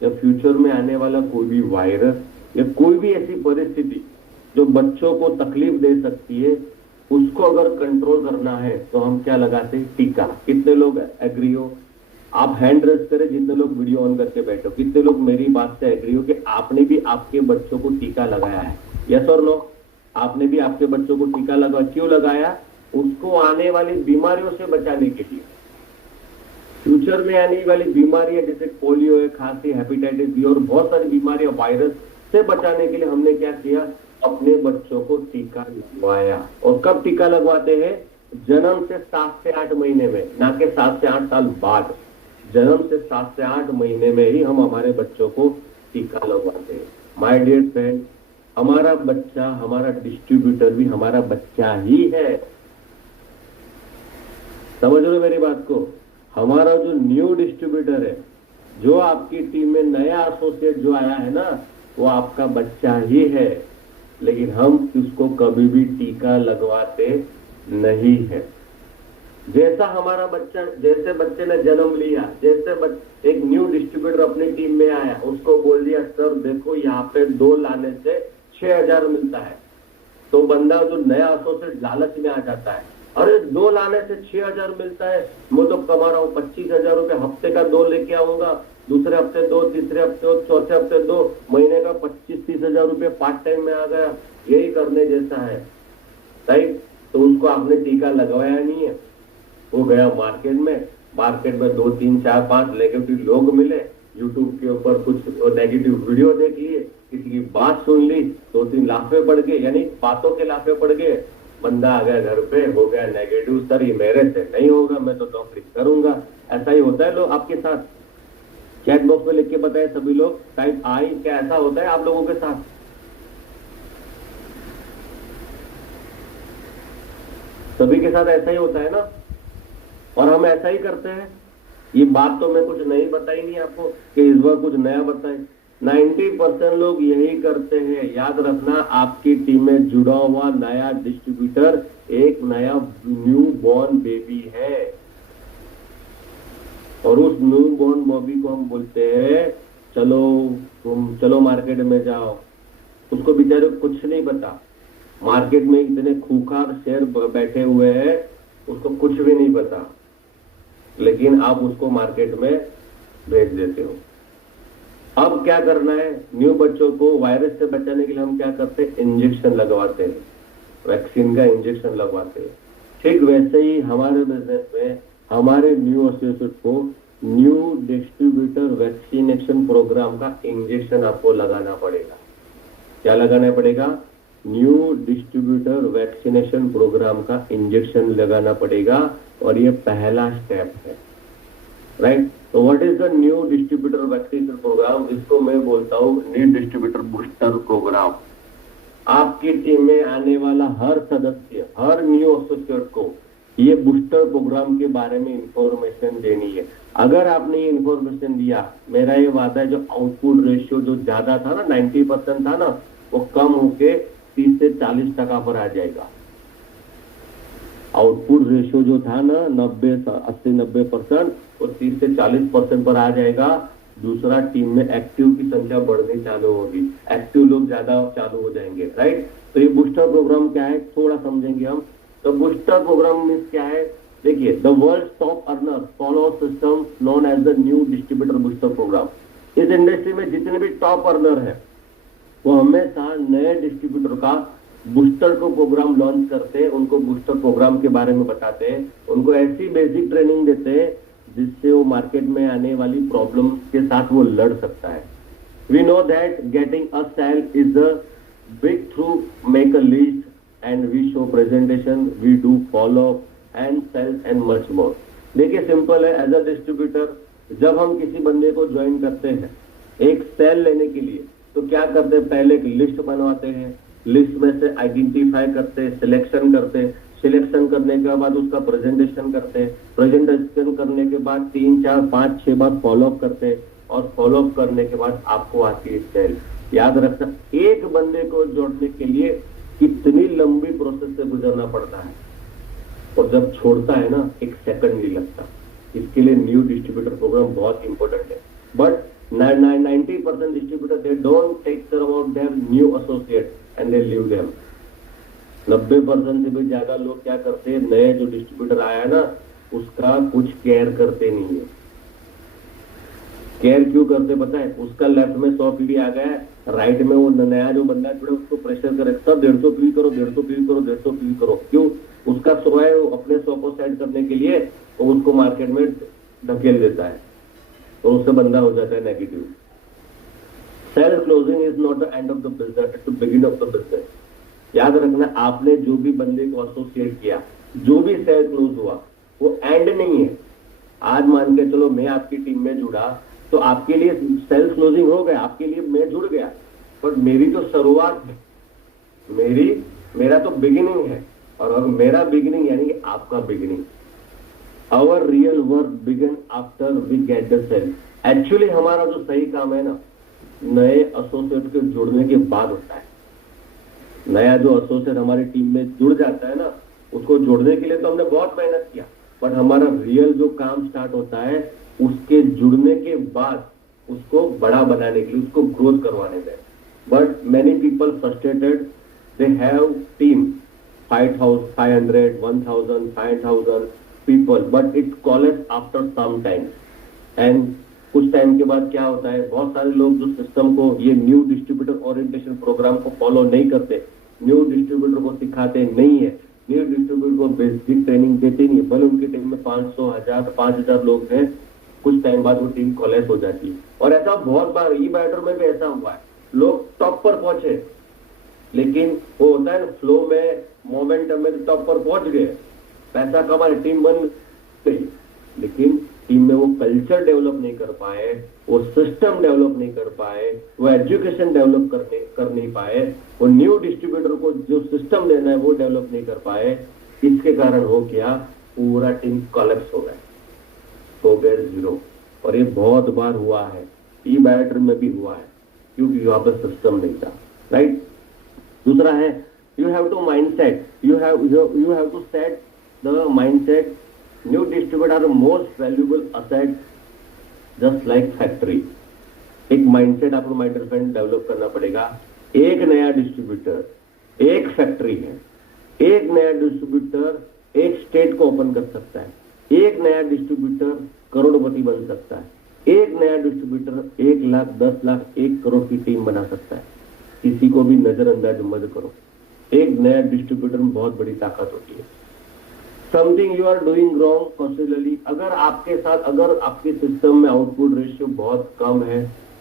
या फ्यूचर में आने वाला कोई भी वायरस या कोई भी ऐसी परिस्थिति जो बच्चों को तकलीफ दे सकती है, उसको अगर कंट्रोल करना है तो हम क्या लगाते हैं? टीका। कितने लोग एग्री हो? आप हैंड रेज करें जितने लोग वीडियो ऑन करके बैठो, कितने लोग मेरी बात से एग्री हो कि आपने भी आपके बच्चों को टीका लगाया है? यस और नो? आपने भी आपके बच्चों को टीका लगाया, क्यों लगाया? उसको आने वाली बीमारियों से बचाने के लिए। फ्यूचर में आने वाली बीमारियां जैसे पोलियो है, खांसी, हेपेटाइटिस बी और बहुत सारी बीमारियां वायरस से बचाने के लिए हमने क्या किया? अपने बच्चों को टीका लगवाया। और कब टीका लगवाते हैं? जन्म से 7 से 8 महीने में, ना कि 7 से 8 साल बाद। जन्म से 7 से 8 महीने में ही हम हमारे बच्चों को टीका लगवाते हैं। माय डियर फ्रेंड, हमारा बच्चा, हमारा डिस्ट्रीब्यूटर भी हमारा बच्चा ही है। समझ लो मेरी बात को। हमारा जो न्यू डिस्ट्रीब्यूटर है, जो आपकी टीम में नया एसोसिएट जो आया है ना, वो आपका बच्चा ही है, लेकिन हम उसको कभी भी टीका लगवाते नहीं है। जैसा हमारा बच्चा, जैसे बच्चे ने जन्म लिया, जैसे एक न्यू डिस्ट्रीब्यूटर अपनी टीम में आया, उसको बोल दिया सर देखो यहाँ पे 2 लाने से 6000 मिलता है, तो बंदा जो नया एसोसिएट लालच में आ जाता है, अरे 2 लाने से 6000 मिलता है, मैं तो कमा रहा हूँ 25,000 रुपए, हफ्ते का 2 लेके आऊंगा, दूसरे हफ्ते 2, तीसरे हफ्ते 2, चौथे हफ्ते 2, महीने का 25-30,000 रुपए पार्ट टाइम में आ गया। यही करने जैसा है, राइट? तो उसको आपने टीका लगवाया नहीं है, वो गया मार्केट में 2, 3, 4, 5 नेगेटिव लोग मिले, यूट्यूब के ऊपर कुछ नेगेटिव वीडियो देख लिए, किसी की बात सुन ली, 2-3 लाफे पड़ गए, यानी बातों के लाफे पड़ गए, बंदा आ गया घर पे, हो गया नेगेटिव, सर ये मेरे से नहीं होगा, मैं तो नौकरी करूंगा। ऐसा ही होता है लोग आपके साथ? चैट बॉक्स में लिख के बताए सभी लोग, टाइप आई, क्या ऐसा होता है आप लोगों के साथ? सभी के साथ ऐसा ही होता है ना? और हम ऐसा ही करते हैं। ये बात तो मैं कुछ नहीं बताई नहीं आपको कि इस बार कुछ नया बताएं। 90% लोग यही करते हैं। याद रखना, आपकी टीम में जुड़ा हुआ नया डिस्ट्रीब्यूटर एक नया न्यू बॉर्न बेबी है, और उस न्यू बॉर्न बेबी को हम बोलते हैं चलो तुम चलो मार्केट में जाओ। उसको बेचारे कुछ नहीं पता, मार्केट में इतने खूंखार शेयर बैठे हुए हैं, उसको कुछ भी नहीं पता, लेकिन आप उसको मार्केट में भेज देते हो। अब क्या करना है? न्यू बच्चों को वायरस से बचाने के लिए हम क्या करते हैं? इंजेक्शन लगवाते हैं, वैक्सीन का इंजेक्शन लगवाते हैं। ठीक वैसे ही हमारे बिजनेस में हमारे न्यू एसोसिएट को न्यू डिस्ट्रीब्यूटर वैक्सीनेशन प्रोग्राम का इंजेक्शन आपको लगाना पड़ेगा। क्या लगाना पड़ेगा? न्यू डिस्ट्रीब्यूटर वैक्सीनेशन प्रोग्राम का इंजेक्शन लगाना पड़ेगा, और ये पहला स्टेप है, राइट? तो what is the new distributor vaccination programme? इसको मैं बोलता हूँ न्यू डिस्ट्रीब्यूटर बूस्टर प्रोग्राम। आपकी टीम में आने वाला हर सदस्य, हर न्यू एसोसिएट को ये बूस्टर प्रोग्राम के बारे में इंफॉर्मेशन देनी है। अगर आपने ये इंफॉर्मेशन दिया, मेरा ये वादा है, जो आउटपुट रेशियो जो ज्यादा था ना 90% था ना, वो कम होके 30 से 40% पर आ जाएगा। आउटपुट रेशियो जो था ना 80-90%, वो 30 से 40% पर आ जाएगा। दूसरा, टीम में एक्टिव की संख्या बढ़नी चालू होगी, एक्टिव लोग ज्यादा चालू हो जाएंगे, राइट। तो ये बूस्टर प्रोग्राम क्या है थोड़ा समझेंगे हम। तो बूस्टर प्रोग्राम मीन्स क्या है, देखिए, the world top earner follow system known as the new distributor booster programme. इस इंडस्ट्री में जितने भी टॉप अर्नर है वो हमेशा नए डिस्ट्रीब्यूटर का बूस्टर को प्रोग्राम लॉन्च करते हैं, उनको बूस्टर प्रोग्राम के बारे में बताते हैं, उनको ऐसी बेसिक ट्रेनिंग देते हैं जिससे वो मार्केट में आने वाली प्रॉब्लम के साथ वो लड़ सकता है। We know that getting a sale is a big through, make a list and we show presentation, we do follow and sales and much more. देखिए, सिंपल है। एज अ डिस्ट्रीब्यूटर जब हम किसी बंदे को ज्वाइन करते हैं एक सेल लेने के लिए, तो क्या करते हैं, पहले एक लिस्ट बनवाते हैं, लिस्ट में से आइडेंटिफाई करते हैं, सिलेक्शन करते हैं, सिलेक्शन करने के बाद उसका प्रेजेंटेशन करते हैं, प्रेजेंटेशन करने के बाद 3, 4, 5, 6 बार फॉलोअप करते हैं, और फॉलोअप करने के बाद आपको आती है सेल। याद रखना, एक बंदे को जोड़ने के लिए कितनी लंबी प्रोसेस से गुजरना पड़ता है, और जब छोड़ता है ना 1 सेकंड नहीं लगता। इसके लिए न्यू डिस्ट्रीब्यूटर प्रोग्राम बहुत इंपॉर्टेंट है। But 90% distributor they don't take care about their new associate and they leave them. 90% से भी ज्यादा लोग क्या करते हैं, नए जो डिस्ट्रीब्यूटर आया है ना उसका कुछ केयर करते नहीं है। केयर क्यों करते पता है, उसका लेफ्ट में 100 पीवी आ गया है, राइट में वो नया जो बंदा जुड़े उसको प्रेशर करे, सब 150 पीवी करो, 150 पीवी करो, 150 पीवी करो। क्यों, उसका 100 है, वो अपने 100 को सेट करने के लिए वो उसको मार्केट में धकेल देता है, तो उससे बंदा हो जाता है negative. Sale closing is not the end of the business, it's the beginning of the business. याद रखना, आपने जो भी बंदे को एसोसिएट किया, जो भी सेल क्लोज हुआ, वो एंड नहीं है। आज मान के चलो मैं आपकी टीम में जुड़ा, तो आपके लिए सेल क्लोजिंग हो गया, आपके लिए मैं जुड़ गया, पर मेरी तो शुरुआत है, मेरा तो बिगिनिंग है, और अब मेरा बिगिनिंग यानी कि आपका beginning. Our real work begin after we get the sale. Actually हमारा जो सही काम है ना, नए एसोसिएट के जुड़ने के बाद होता है। नया जो एसोसिएट हमारी टीम में जुड़ जाता है ना, उसको जोड़ने के लिए तो हमने बहुत मेहनत किया, बट हमारा रियल जो काम स्टार्ट होता है उसके जुड़ने के बाद उसको बड़ा बनाने के लिए, उसको ग्रोथ करवाने में। But many people frustrated, they have team 500, 1000, 5000 people, but it collects after some time। and कुछ टाइम के बाद क्या होता है, बहुत सारे लोग जो सिस्टम को, ये न्यू डिस्ट्रीब्यूटर ओरिएंटेशन प्रोग्राम को फॉलो नहीं करते, न्यू डिस्ट्रीब्यूटर को सिखाते नहीं है, न्यू डिस्ट्रीब्यूटर को बेसिक ट्रेनिंग देते नहीं है, भले उनकी टीम में 500, 1000, 5000 लोग हैं, कुछ टाइम बाद वो टीम कोलैप्स हो जाती है। और ऐसा बहुत बार ई-बाइटर में भी ऐसा हुआ है, लोग टॉप पर पहुंचे, लेकिन वो होता है ना फ्लो में, मोमेंटम में, टॉप पर पहुंच गए, पैसा कमाए, टीम बन गई, लेकिन टीम में वो कल्चर डेवलप नहीं कर पाए, वो सिस्टम डेवलप नहीं कर पाए, वो एजुकेशन डेवलप कर नहीं पाए, वो न्यू डिस्ट्रीब्यूटर को जो सिस्टम देना है वो डेवलप नहीं कर पाए। इसके कारण हो गया, पूरा टीम कोलैप्स हो गया, हो गए जीरो। और ये बहुत बार हुआ है, ई-बाइटर में भी हुआ है, क्योंकि यहाँ पर सिस्टम नहीं था, राइट। दूसरा है, you have to mindset, you have to set the mindset, new distributor are the most valuable asset, just like factory। एक माइंडसेट आपको माइंड फ्रेंड डेवलप करना पड़ेगा। एक नया डिस्ट्रीब्यूटर एक फैक्ट्री है, एक नया डिस्ट्रीब्यूटर एक स्टेट को ओपन कर सकता है, एक नया डिस्ट्रीब्यूटर करोड़पति बन सकता है, एक नया डिस्ट्रीब्यूटर 1 लाख, 10 लाख, 1 करोड़ की टीम बना सकता है। किसी को भी नजरअंदाज मत करो, एक नया डिस्ट्रीब्यूटर में बहुत बड़ी ताकत होती है। Something you are doing wrong personally, अगर आपके सिस्टम में आउटपुट रेशियो बहुत कम है,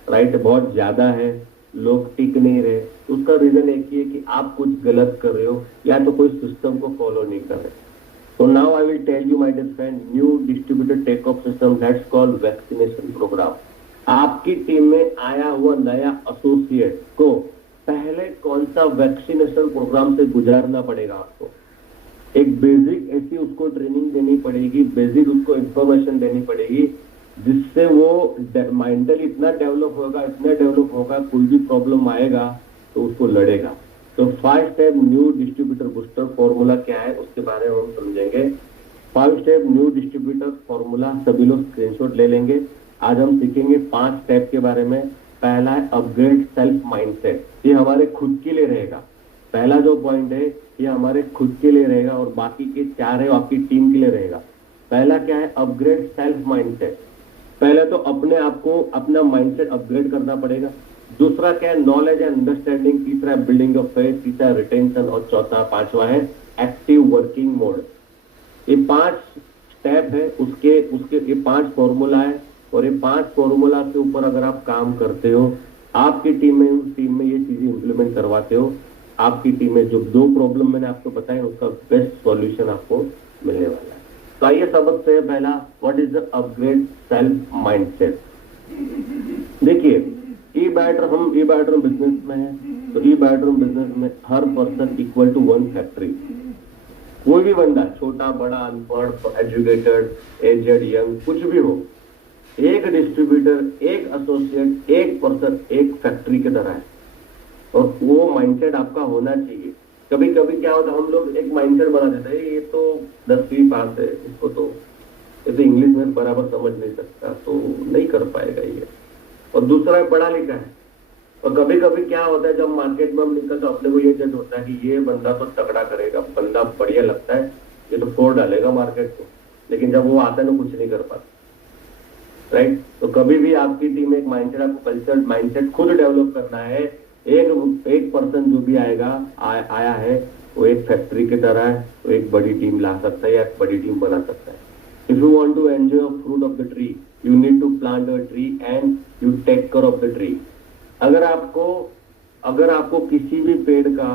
राइट, बहुत ज्यादा है, लोग टिक नहीं रहे, तो उसका रीजन एक ही है कि आप कुछ गलत कर रहे हो या तो कोई सिस्टम को फॉलो नहीं कर रहे। तो now I will tell you my dear friend, new distributor take off system, that's called vaccination programme. आपकी टीम में आया हुआ नया एसोसिएट को पहले कौन सा वैक्सीनेशन प्रोग्राम से गुजारना पड़ेगा आपको। एक बेसिक ऐसी उसको ट्रेनिंग देनी पड़ेगी, बेसिक उसको इंफॉर्मेशन देनी पड़ेगी, जिससे वो मेंटली इतना डेवलप होगा, कोई भी प्रॉब्लम आएगा तो उसको लड़ेगा। तो 5 step new distributor booster formula क्या है उसके बारे में हम समझेंगे। 5 स्टेप न्यू डिस्ट्रीब्यूटर फॉर्मूला सभी लोग स्क्रीनशॉट ले लेंगे। आज हम सीखेंगे 5 स्टेप के बारे में। पहला है अपग्रेड सेल्फ माइंडसेट, ये हमारे खुद के लिए रहेगा। पहला जो पॉइंट है ये हमारे खुद के लिए रहेगा और बाकी के 4 है आपकी टीम के लिए रहेगा। पहला क्या है? Upgrade self mindset. पहले तो अपने आप को अपना माइंडसेट अपग्रेड करना पड़ेगा। दूसरा क्या है? Knowledge and understanding. तीसरा बिल्डिंग ऑफ फेथ। तीसरा रिटेंशन और चौथा 5वां है एक्टिव वर्किंग मोड। ये 5 स्टेप है, उसके उसके ये 5 फॉर्मूला है और ये 5 फॉर्मूला के ऊपर अगर आप काम करते हो, आपकी टीम में ये चीजें इंप्लीमेंट करवाते हो, आपकी टीम में जो 2 प्रॉब्लम मैंने आपको बताया उसका बेस्ट सॉल्यूशन आपको मिलने वाला है। तो आइए सबक से पहला, what is the upgrade self mindset. देखिए ई बायोड्रम बिजनेस में है, तो ई बायोड्रम बिजनेस में हर पर्सन इक्वल टू 1 फैक्ट्री। कोई भी बंदा, छोटा बड़ा, अनपढ़, एजुकेटेड, एजेड, यंग, कुछ भी हो, एक डिस्ट्रीब्यूटर, एक एसोसिएट, एक पर्सन एक फैक्ट्री की तरह है और वो माइंडसेट आपका होना चाहिए। कभी कभी क्या होता है, हम लोग एक माइंडसेट बना देते हैं, ये तो 10वीं पास है, इसको तो ये तो इंग्लिश में बराबर समझ नहीं सकता, तो नहीं कर पाएगा ये। और दूसरा पढ़ा लिखा है। और कभी कभी क्या होता है, जब मार्केट में हम निकलते तो अपने को ये जज होता है कि ये बंदा तो तगड़ा करेगा, बंदा बढ़िया लगता है, ये तो फोड़ डालेगा मार्केट को, लेकिन जब वो आता है ना कुछ नहीं कर पाता, राइट। तो कभी भी आपकी टीम में एक माइंडसेट, आपको कल्चर माइंडसेट खुद डेवलप करना है। एक पर्सन जो भी आया है वो एक फैक्ट्री की तरह है, वो एक बड़ी टीम ला सकता है या एक बड़ी टीम बना सकता है। If you want to enjoy fruit of the tree, you need to plant a tree and you take care of the tree. अगर आपको किसी भी पेड़ का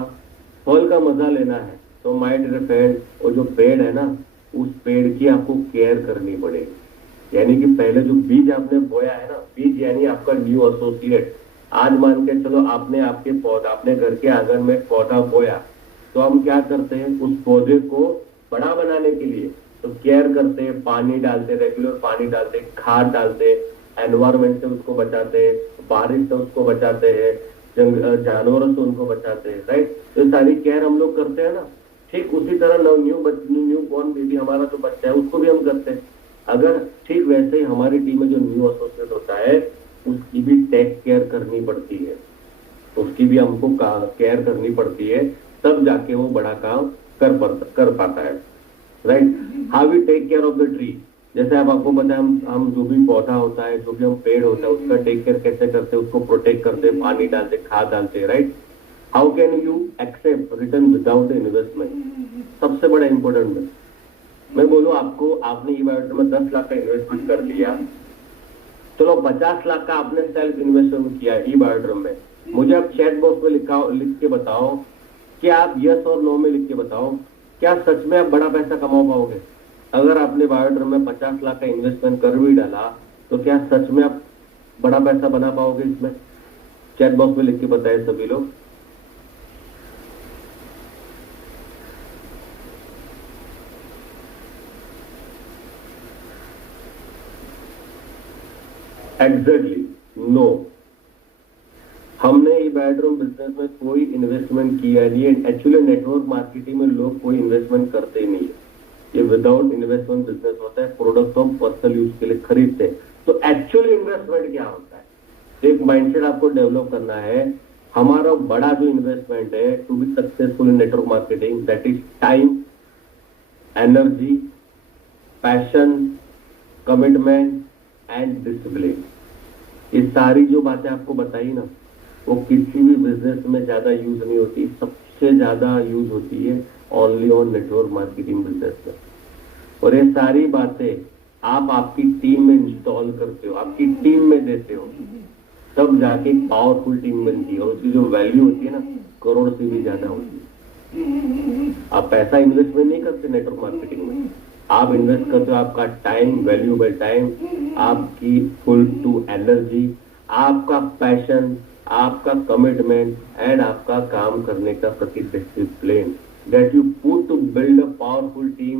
फल का मजा लेना है तो माय डियर फ्रेंड, वो जो पेड़ है ना, उस पेड़ की आपको केयर करनी पड़ेगी। यानी कि पहले जो बीज आपने बोया है ना, बीज यानी आपका न्यू एसोसिएट। आज मान के चलो आपने अपने घर के आंगन में पौधा बोया, तो हम क्या करते हैं, उस पौधे को बड़ा बनाने के लिए तो केयर करते हैं, पानी डालते, रेगुलर पानी डालते, खाद डालते, एनवायरमेंट से उसको बचाते हैं, बारिश से उसको बचाते हैं, जानवरों से उनको बचाते हैं, राइट। तो सारी केयर हम लोग करते हैं ना। ठीक उसी तरह न्यू बॉर्न बेबी हमारा जो बच्चा है उसको भी हम करते हैं। अगर ठीक वैसे ही हमारी टीम में जो न्यू एसोसिएट होता है उसकी भी टेक केयर करनी पड़ती है, उसकी भी हमको केयर करनी पड़ती है, तब जाके वो बड़ा काम कर पाता है, right. How we take care of the tree, जैसे आपको पता है हम जो भी पौधा होता है, जो भी हम पेड़ होता है, उसका टेक केयर कैसे करते हैं, उसको प्रोटेक्ट करते हैं, पानी डालते, खाद डालते, right. How can you accept return without investment, सबसे बड़ा इंपॉर्टेंट है। मैं बोलूं आपको, आपने ई बायोड्रम में 10 लाख का इन्वेस्टमेंट कर लिया, चलो 50 लाख का आपने सेल्फ इन्वेस्टमेंट किया ई बायोड्रम में, मुझे आप चैट बॉक्स में लिख के बताओ कि आप यस और नो में लिख के बताओ, क्या सच में आप बड़ा पैसा कमा पाओगे? अगर आपने बायोड्रम में 50 लाख का इन्वेस्टमेंट कर भी डाला तो क्या सच में आप बड़ा पैसा बना पाओगे? इसमें चैट बॉक्स में लिख के बताए सभी लोग। एग्जैक्टली नो, हमने ई बायोड्रम बिजनेस में कोई इन्वेस्टमेंट किया नहीं है। एक्चुअली नेटवर्क मार्केटिंग में लोग कोई इन्वेस्टमेंट करते ही नहीं है, ये विदाउट इन्वेस्टमेंट बिजनेस होता है। प्रोडक्ट हम पर्सनल यूज के लिए खरीदते हैं। तो एक्चुअल इन्वेस्टमेंट क्या होता है? तो एक माइंडसेट आपको डेवलप करना है। हमारा बड़ा जो इन्वेस्टमेंट है to be successful in network marketing, that is time, energy, passion, commitment and discipline. ये सारी जो बातें आपको बताई ना, वो किसी भी बिजनेस में ज्यादा यूज नहीं होती, सबसे ज्यादा यूज होती है only on network marketing business में। और ये सारी बातें आप आपकी टीम में इंस्टॉल करते हो, आपकी टीम में देते हो, तब जाके एक पावरफुल टीम बनती है और उसकी जो वैल्यू होती है ना, करोड़ से भी ज्यादा होती है। आप पैसा इन्वेस्टमेंट नहीं करते नेटवर्क मार्केटिंग में, आप इन्वेस्ट करते हो आपका टाइम, वैल्यूएबल टाइम, आपकी फुल टू एनर्जी, आपका पैशन, आपका कमिटमेंट एंड आपका काम करने का प्रति discipline, that you put to build a powerful team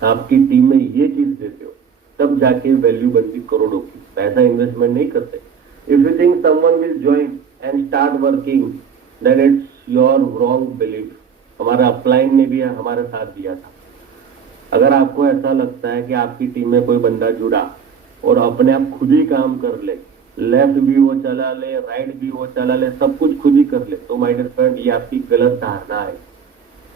आपकी टीम में ये चीज देते हो, तब जाके वैल्यू बनती करोड़ों की। पैसा इन्वेस्टमेंट नहीं करते। If you think someone will join and start working, then it's your wrong belief. हमारा अपलाइन ने भी हमारे साथ दिया था। अगर आपको ऐसा लगता है कि आपकी टीम में कोई बंदा जुड़ा और अपने आप खुद ही काम कर ले, लेफ्ट भी वो चला ले, राइट भी वो चला ले, सब कुछ खुद ही कर ले, तो माय डियर फ्रेंड, ये आपकी गलत धारणा है।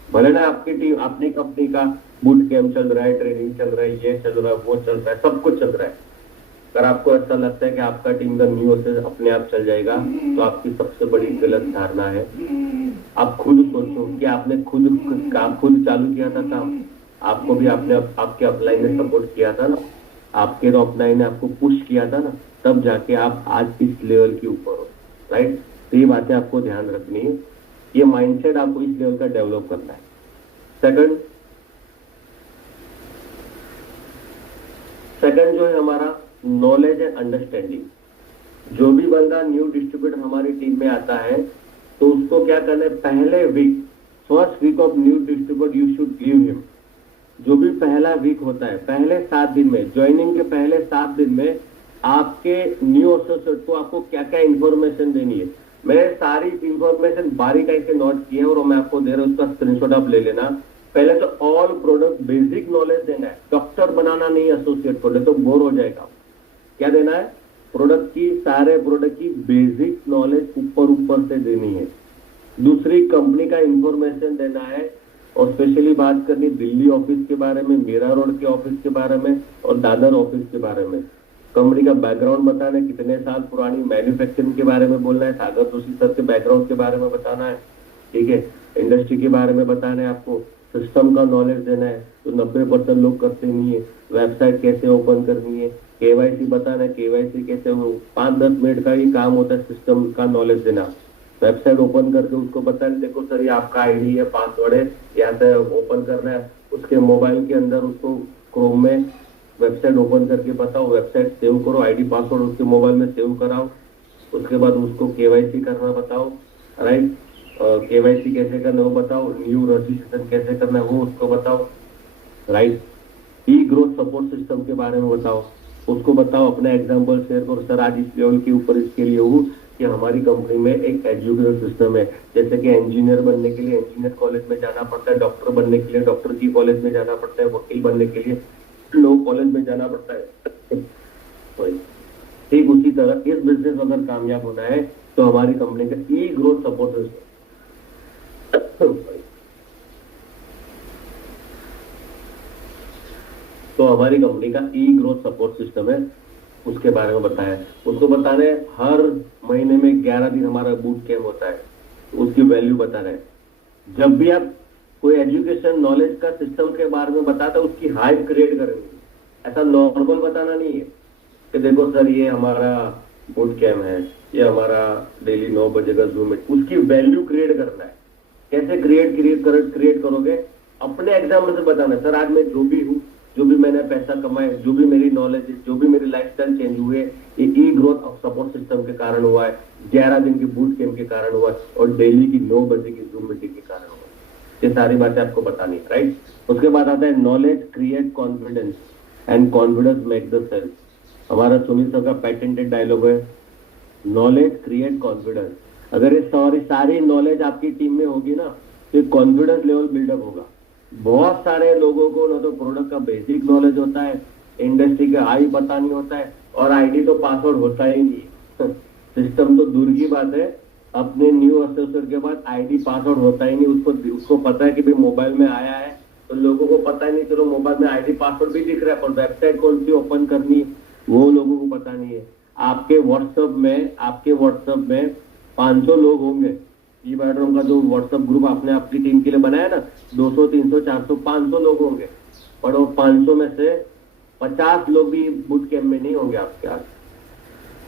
भले ना आपकी टीम, अपनी कंपनी का बूट कैंप चल रहा है, ट्रेनिंग चल रहा है, ये चल रहा है, वो चल रहा है, सब कुछ चल रहा है। अगर आपको ऐसा लगता है कि आपका टीम का न्यू से अपने आप चल जाएगा, तो आपकी सबसे बड़ी गलत धारणा है। आप खुद सोचो कि आपने खुद चालू किया था काम, आपको भी आपके अपलाइन ने सपोर्ट किया था ना, आपके अपलाइन ने आपको पुश किया था ना, तब जाके आप आज इस लेवल के ऊपर हो, राइट। तो ये बातें आपको ध्यान रखनी है। ये माइंडसेट आपको इस लेवल का डेवलप करना है। सेकंड जो है हमारा नॉलेज एंड अंडरस्टैंडिंग। जो भी बंदा न्यू डिस्ट्रीब्यूटर हमारी टीम में आता है, तो उसको क्या करना है, पहले week, first week of new distributor you should give him. जो भी पहला वीक होता है, पहले 7 दिन में, ज्वाइनिंग के पहले 7 दिन में आपके न्यू एसोसिएट को आपको क्या क्या इंफॉर्मेशन देनी है। मैं सारी इंफॉर्मेशन बारीकाई से नोट की है और मैं आपको दे रहा हूँ, उसका स्क्रीनशॉट आप ले लेना। पहले तो ऑल प्रोडक्ट बेसिक नॉलेज देना है। डॉक्टर बनाना नहीं एसोसिएट को, तो बोर हो जाएगा। क्या देना है, प्रोडक्ट की, सारे प्रोडक्ट की बेसिक नॉलेज ऊपर से देनी है। दूसरी, कंपनी का इंफॉर्मेशन देना है, और स्पेशली बात करनी दिल्ली ऑफिस के बारे में, मीरा रोड के ऑफिस के बारे में और दादर ऑफिस के बारे में। कंपनी का बैकग्राउंड बताना है, कितने साल पुरानी, मैन्युफैक्चरिंग के बारे में बोलना है, सागर जोशी सर के बैकग्राउंड के बारे में बताना है, ठीक है। इंडस्ट्री के बारे में बताना है आपको, सिस्टम का नॉलेज देना है, तो 90% लोग करते नहीं है। वेबसाइट कैसे ओपन करनी है, केवाईसी बताना है, केवाईसी कैसे, 5-10 मिनट का ही काम होता है सिस्टम का नॉलेज देना। वेबसाइट ओपन करके उसको बताना, देखो सर ये आपका आईडी है, पासवर्ड है, यहाँ से ओपन करना है। उसके मोबाइल के अंदर उसको क्रोम में वेबसाइट ओपन करके बताओ, वेबसाइट सेव करो, आईडी पासवर्ड उसके मोबाइल में सेव कराओ। उसके बाद उसको केवाईसी करना बताओ, राइट। केवाईसी कैसे करना वो बताओ, न्यू रजिस्ट्रेशन कैसे करना है वो उसको बताओ, राइट। ई ग्रोथ सपोर्ट सिस्टम के बारे में बताओ, उसको बताओ, अपना एग्जाम्पल शेयर करो। सर आज इस लेवल के ऊपर इसके लिए हूँ कि हमारी कंपनी में एक एजुकेशन सिस्टम है, जैसे कि इंजीनियर बनने के लिए इंजीनियर कॉलेज में जाना पड़ता है, डॉक्टर बनने के लिए डॉक्टर की कॉलेज में जाना पड़ता है, वकील बनने के लिए लॉ कॉलेज में जाना पड़ता है। ठीक उसी तरह इस बिजनेस अगर कामयाब होना है, तो हमारी कंपनी का ई ग्रोथ सपोर्ट सिस्टम, तो हमारी कंपनी का ई ग्रोथ सपोर्ट सिस्टम है, उसके बारे में बताया। उसको बताना है, हर महीने में 11 दिन हमारा बूट कैंप होता है, उसकी वैल्यू बताना है। जब भी आप कोई एजुकेशन नॉलेज का सिस्टम के बारे में बताता है, उसकी हाइप क्रिएट करेंगे। ऐसा नॉर्मल बताना नहीं है कि देखो सर ये हमारा बूट कैंप है, ये हमारा डेली 9 बजे का जूम है। उसकी वैल्यू क्रिएट करना है। कैसे क्रिएट करोगे, अपने एग्जाम्पल से बताना है। सर आज मैं जो भी हूँ, जो भी मैंने पैसा कमाया, जो भी मेरी नॉलेज है, जो भी मेरी लाइफस्टाइल चेंज हुए, ये ई ग्रोथ ऑफ सपोर्ट सिस्टम के कारण हुआ है, 11 दिन के बूट कैंप के कारण हुआ है, और डेली की 9 बजे की जूम मीटिंग के कारण हुआ है। ये सारी बातें आपको बतानी है, राइट। उसके बाद आता है knowledge create confidence and confidence make the sales. हमारा सुनील सर का पैटेंटेड डायलॉग है, नॉलेज क्रिएट कॉन्फिडेंस। अगर ये सारी नॉलेज आपकी टीम में होगी ना, तो कॉन्फिडेंस लेवल बिल्डअप होगा। बहुत सारे लोगों को ना तो प्रोडक्ट का बेसिक नॉलेज होता है, इंडस्ट्री का आई पता नहीं होता है, और आईडी तो पासवर्ड होता ही नहीं। सिस्टम तो दूर की बात है, अपने न्यू एसोसिएट के बाद आईडी पासवर्ड होता ही नहीं। उसको पता है कि भाई मोबाइल में आया है, तो लोगों को पता ही नहीं, चलो मोबाइल में आईडी पासवर्ड भी दिख रहा है, पर वेबसाइट कौन सी ओपन करनी वो लोगों को पता नहीं है। आपके व्हाट्सएप में 500 लोग होंगे, ई बैडरूम का जो व्हाट्सएप ग्रुप आपने आपकी टीम के लिए बनाया ना, 200, 300, 400, 500 लोग होंगे, पर वो 500 में से 50 लोग भी बूट कैंप में नहीं होंगे आपके आस।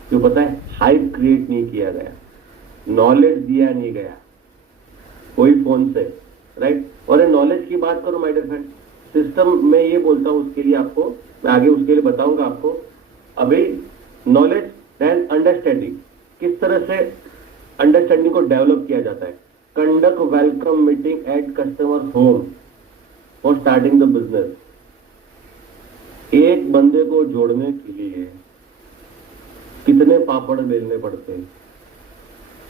क्यों पता है, हाइप क्रिएट नहीं किया गया, नॉलेज दिया नहीं गया कोई फोन से, राइट। और नॉलेज की बात करो माय डियर फ्रेंड, सिस्टम में ये बोलता हूँ, उसके लिए आपको मैं आगे उसके लिए बताऊंगा आपको। अभी नॉलेज देन अंडरस्टैंडिंग, किस तरह से अंडरस्टैंडिंग को डेवलप किया जाता है। Conduct welcome meeting at customer home for starting the business. एक बंदे को जोड़ने के लिए कितने पापड़ बेलने पड़ते हैं,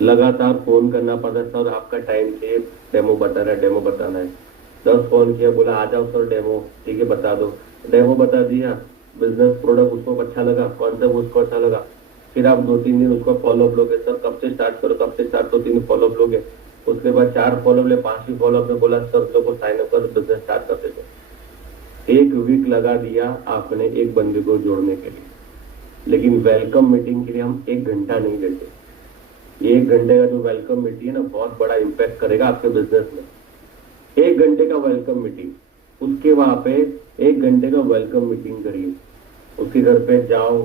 लगातार फोन करना पड़ता है, सर आपका टाइम चाहिए, डेमो बताना है 10 फोन किया, बोला आ जाओ सर डेमो, ठीक है बता दो, डेमो बता दिया, बिजनेस प्रोडक्ट उसको अच्छा लगा, कॉन्सेप्ट उसको अच्छा लगा, फिर आप 2-3 दिन उसको फॉलोअप लोगे, सर कब से स्टार्ट करो, कब से स्टार्ट, 2-3 दिन फॉलोअप लोगे, उसके बाद 4 फॉलोअप ले, 5वीं फॉलोअप में बोला सर लोग को साइन अप कर बिजनेस स्टार्ट करते थे। 1 वीक लगा दिया आपने एक बंदे को जोड़ने के लिए, लेकिन वेलकम मीटिंग के लिए हम 1 घंटा नहीं देते। 1 घंटे का जो वेलकम मीटिंग है ना, बहुत बड़ा इम्पैक्ट करेगा आपके बिजनेस में। 1 घंटे का वेलकम मीटिंग, उसके वहां पे 1 घंटे का वेलकम मीटिंग करिए, उसके घर पे जाओ,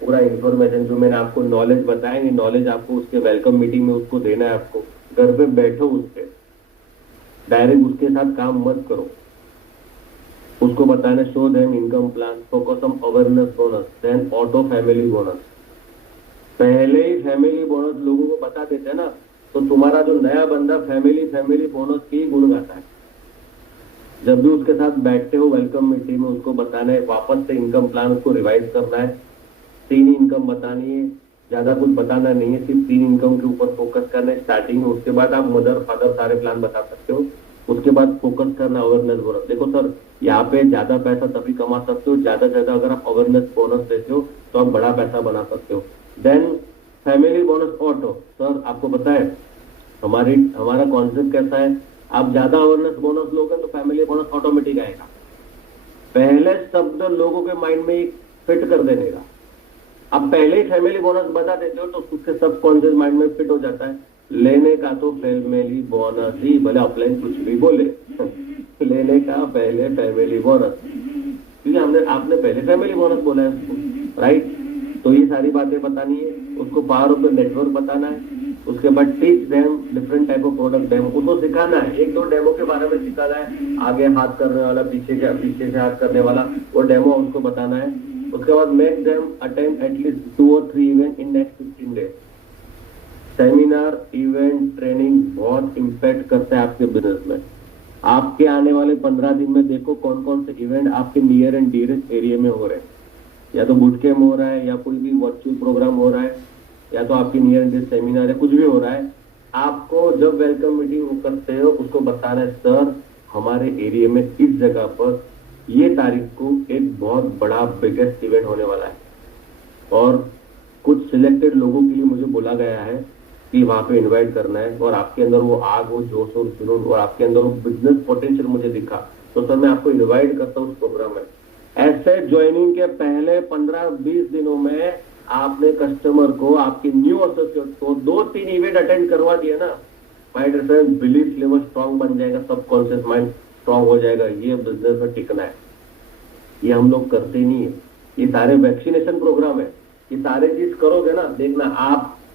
पूरा इन्फॉर्मेशन जो मैंने आपको नॉलेज बताया, नॉलेज आपको उसके वेलकम मीटिंग में उसको देना है। आपको घर पे बैठो, उससे डायरेक्ट उसके साथ काम मत करो, उसको बताना show them income plan, focus on awareness bonus, then auto family bonus. पहले ही फैमिली बोनस लोगों को बता देते हैं ना, तो तुम्हारा जो नया बंदा फैमिली बोनस की गुण गाता है। जब भी उसके साथ बैठते हो वेलकम मीटिंग में, उसको बताना है वापस से इनकम प्लान उसको रिवाइज करना है, 3 इनकम बतानी है, ज्यादा कुछ बताना नहीं है, सिर्फ 3 इनकम के ऊपर फोकस करना है स्टार्टिंग में। उसके बाद आप मदर फादर सारे प्लान बता सकते हो, उसके बाद फोकस करना अवेयरनेस बोनस। देखो सर, यहाँ पे ज्यादा पैसा तभी कमा सकते हो, ज्यादा से ज्यादा अगर आप अवेयरनेस बोनस देते हो तो आप बड़ा पैसा बना सकते हो। Then family bonus auto, sir आपको पता है हमारा कॉन्सेप्ट कैसा है, आप ज्यादा अवेयरनेस बोनस लोगे तो फैमिली बोनस ऑटोमेटिक आएगा। पहले शब्द लोगों के माइंड में फिट कर देने का, अब पहले ही फैमिली बोनस बता देते हो तो उसके सब कॉन्शियस माइंड में फिट हो जाता है। लेने का तो फैमिली बोनस ही, भले ऑफलाइन कुछ भी बोले लेने का पहले फैमिली बोनस, क्योंकि आपने पहले फैमिली बोनस बोला है उसको, राइट। तो ये सारी बातें बतानी है, उसको पावर ऑफ द नेटवर्क बताना है, उसके बाद teach them different type of product demo, उसको सिखाना है। 1-2 डेमो के बारे में सिखाना है, आगे हाथ करने वाला, पीछे से हाथ करने वाला, वो डेमो उसको बताना है। उसके बाद make them attend at least 2 or 3 event in next 15 days. Seminar, event, training बहुत इम्पैक्ट करता है आपके बिजनेस में। आपके आने वाले 15 दिन में देखो कौन कौन से इवेंट आपके नियर एंड डियरेस्ट एरिया में हो रहे हैं, या तो बूट कैम्प हो रहा है, या कोई भी वर्चुअल प्रोग्राम हो रहा है, या तो आपकी नियर एंड डियरेस्ट सेमिनार है, कुछ भी हो रहा है। आपको जब वेलकम मीटिंग करते हो उसको बताना है, सर हमारे एरिया में इस जगह पर ये तारीख को एक बहुत बड़ा बिगेस्ट इवेंट होने वाला है, और कुछ सिलेक्टेड लोगों के लिए मुझे बोला गया है कि वहां पे इनवाइट करना है, और आपके अंदर वो आग, वो जोश और जुनून, और आपके अंदर वो बिजनेस पोटेंशियल मुझे दिखा, तो सर मैं आपको इनवाइट करता हूँ उस प्रोग्राम में। ऐसे ज्वाइनिंग के पहले 15-20 दिनों में आपने कस्टमर को, आपके न्यू एसोसिएट को 2-3 इवेंट अटेंड करवा दिया ना, माइंड बिलीफ लेवल स्ट्रांग बन जाएगा, सबकॉन्शियस माइंड स्ट्रांग हो जाएगा। ये बिजनेस में टिकना है, ये हम लोग करते ही नहीं है। ये सारे वैक्सीनेशन प्रोग्राम है, ये सारे चीज करोगे ना, देखना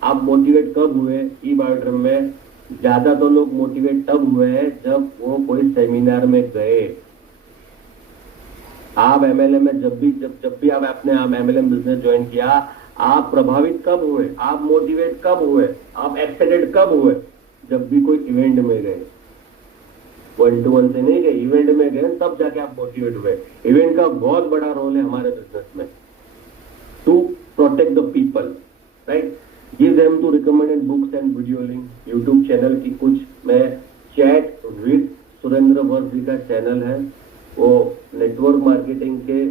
आप मोटिवेट कब हुए। ई बायोड्रम में ज्यादा तो लोग मोटिवेट तब हुए हैं जब वो कोई सेमिनार में गए। आप एमएलएम में जब भी आपने एमएलएम बिजनेस ज्वाइन किया, आप प्रभावित कब हुए, आप मोटिवेट कब हुए, आप एक्साइटेड कब हुए, जब भी कोई इवेंट में गए। 1-to-1 से नहीं गए, इवेंट में गए, तब जाके आप मोटिवेट हुए। इवेंट का बहुत बड़ा रोल है हमारे बिजनेस में, to protect the people, right. Give them to recommended books and video link. YouTube channel की कुछ, मैं चैट विद सुरेंद्र वर्ष जी का चैनल है, वो नेटवर्क मार्केटिंग के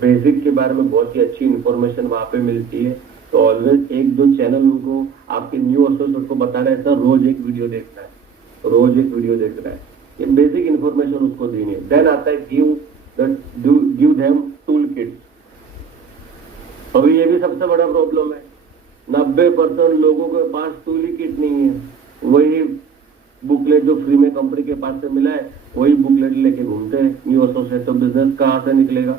बेसिक के बारे में बहुत ही अच्छी इंफॉर्मेशन वहां पे मिलती है। तो ऑलवेज 1-2 चैनल उनको आपके न्यू एसोसिएट को बताना है, सर रोज एक वीडियो देखना है, रोज एक वीडियो देखना है, ये बेसिक इंफॉर्मेशन उसको देनी है। देन आता है गिव देम टूल किट्स। अभी ये भी सबसे बड़ा प्रॉब्लम है, 90% लोगों के पास टूल किट नहीं है। वही बुकलेट जो फ्री में कंपनी के पास से मिला है, वही बुकलेट लेके घूमते हैं न्यू एसोसिएट, तो बिजनेस कहाँ से निकलेगा,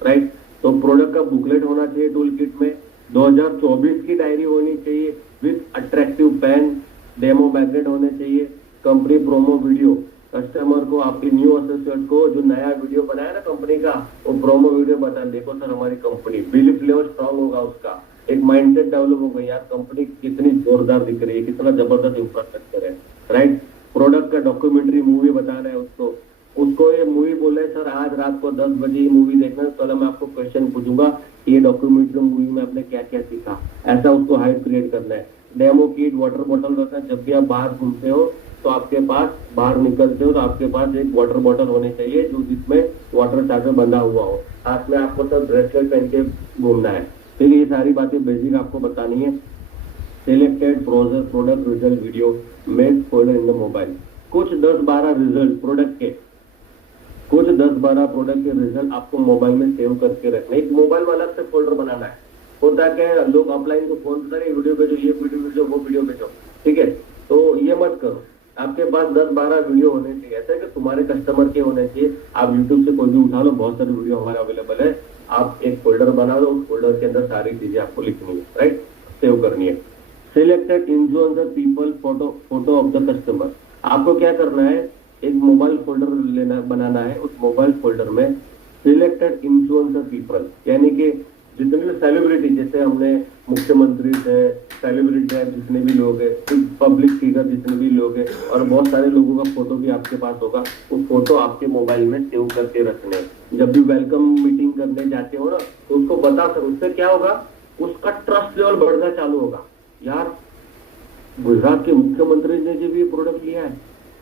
राइट। तो प्रोडक्ट का बुकलेट होना चाहिए टूल किट में, 2024 की डायरी होनी चाहिए with attractive pen, demo magnet होने चाहिए, कंपनी प्रोमो वीडियो। कस्टमर को, आपके न्यू एसोसिएट को जो नया वीडियो बनाया ना कंपनी का, वो प्रोमो वीडियो बता, देखो सर हमारी कंपनी, बिलीफ लेवल स्ट्रांग होगा उसका, एक माइंडसेट डेवलप होगा, यार कंपनी कितनी जोरदार दिख रही है, कितना जबरदस्त इंफ्रास्ट्रक्चर है, राइट। प्रोडक्ट का डॉक्यूमेंट्री मूवी बताना है उसको, उसको ये मूवी बोले सर आज रात को 10 बजे ये मूवी देखना है, तो मैं आपको क्वेश्चन पूछूंगा ये डॉक्यूमेंट्री मूवी में आपने क्या क्या सीखा, ऐसा उसको हाइप क्रिएट करना है। डेमो किट, वाटर बॉटल रखना है, जब भी आप बाहर घूमते हो तो आपके पास, बाहर निकलते हो तो आपके पास एक वाटर बॉटल होनी चाहिए जो जिसमें वाटर चार्जर बंधा हुआ हो, हाथ में आपको सब ब्रेसलेट पहन के घूमना है। ठीक है, ये सारी बातें बेसिक आपको बतानी है। Selected product result video made folder in the mobile, कुछ 10-12 रिजल्ट प्रोडक्ट के, कुछ 10-12 प्रोडक्ट के रिजल्ट आपको मोबाइल में सेव करके रखना है। एक मोबाइल में अलग से फोल्डर बनाना है। होता क्या है, लोग ऑफलाइन को फोन करें, वीडियो भेजो, ये वीडियो भेजो, वो वीडियो भेजो, ठीक है, तो ये मत करो। आपके पास 10-12 वीडियो होने चाहिए, ऐसा है कि तुम्हारे कस्टमर के होने चाहिए। आप यूट्यूब से कोई भी उठा लो, बहुत सारे वीडियो हमारे अवेलेबल है, आप एक फोल्डर बना दो, उस फोल्डर के अंदर सारी चीजें आपको लिखनी है, राइट, सेव करनी है। Selected influencer people photo of the customer, आपको क्या करना है, एक मोबाइल फोल्डर बनाना है। उस मोबाइल फोल्डर में सिलेक्टेड इन्फ्लुएंसर पीपल, यानी कि जितने भी सेलिब्रिटी, जैसे हमने मुख्यमंत्री से सेलिब्रिटी है, जितने भी लोग हैं, पब्लिक फिगर जितने भी लोग हैं, और बहुत सारे लोगों का फोटो भी आपके पास होगा, वो फोटो आपके मोबाइल में सेव करके रखने हैं। जब भी वेलकम मीटिंग करने जाते हो ना, तो उसको बता सको, उससे क्या होगा, उसका ट्रस्ट लेवल बढ़ना चालू होगा। यार गुजरात के मुख्यमंत्री ने जो भी प्रोडक्ट लिया है,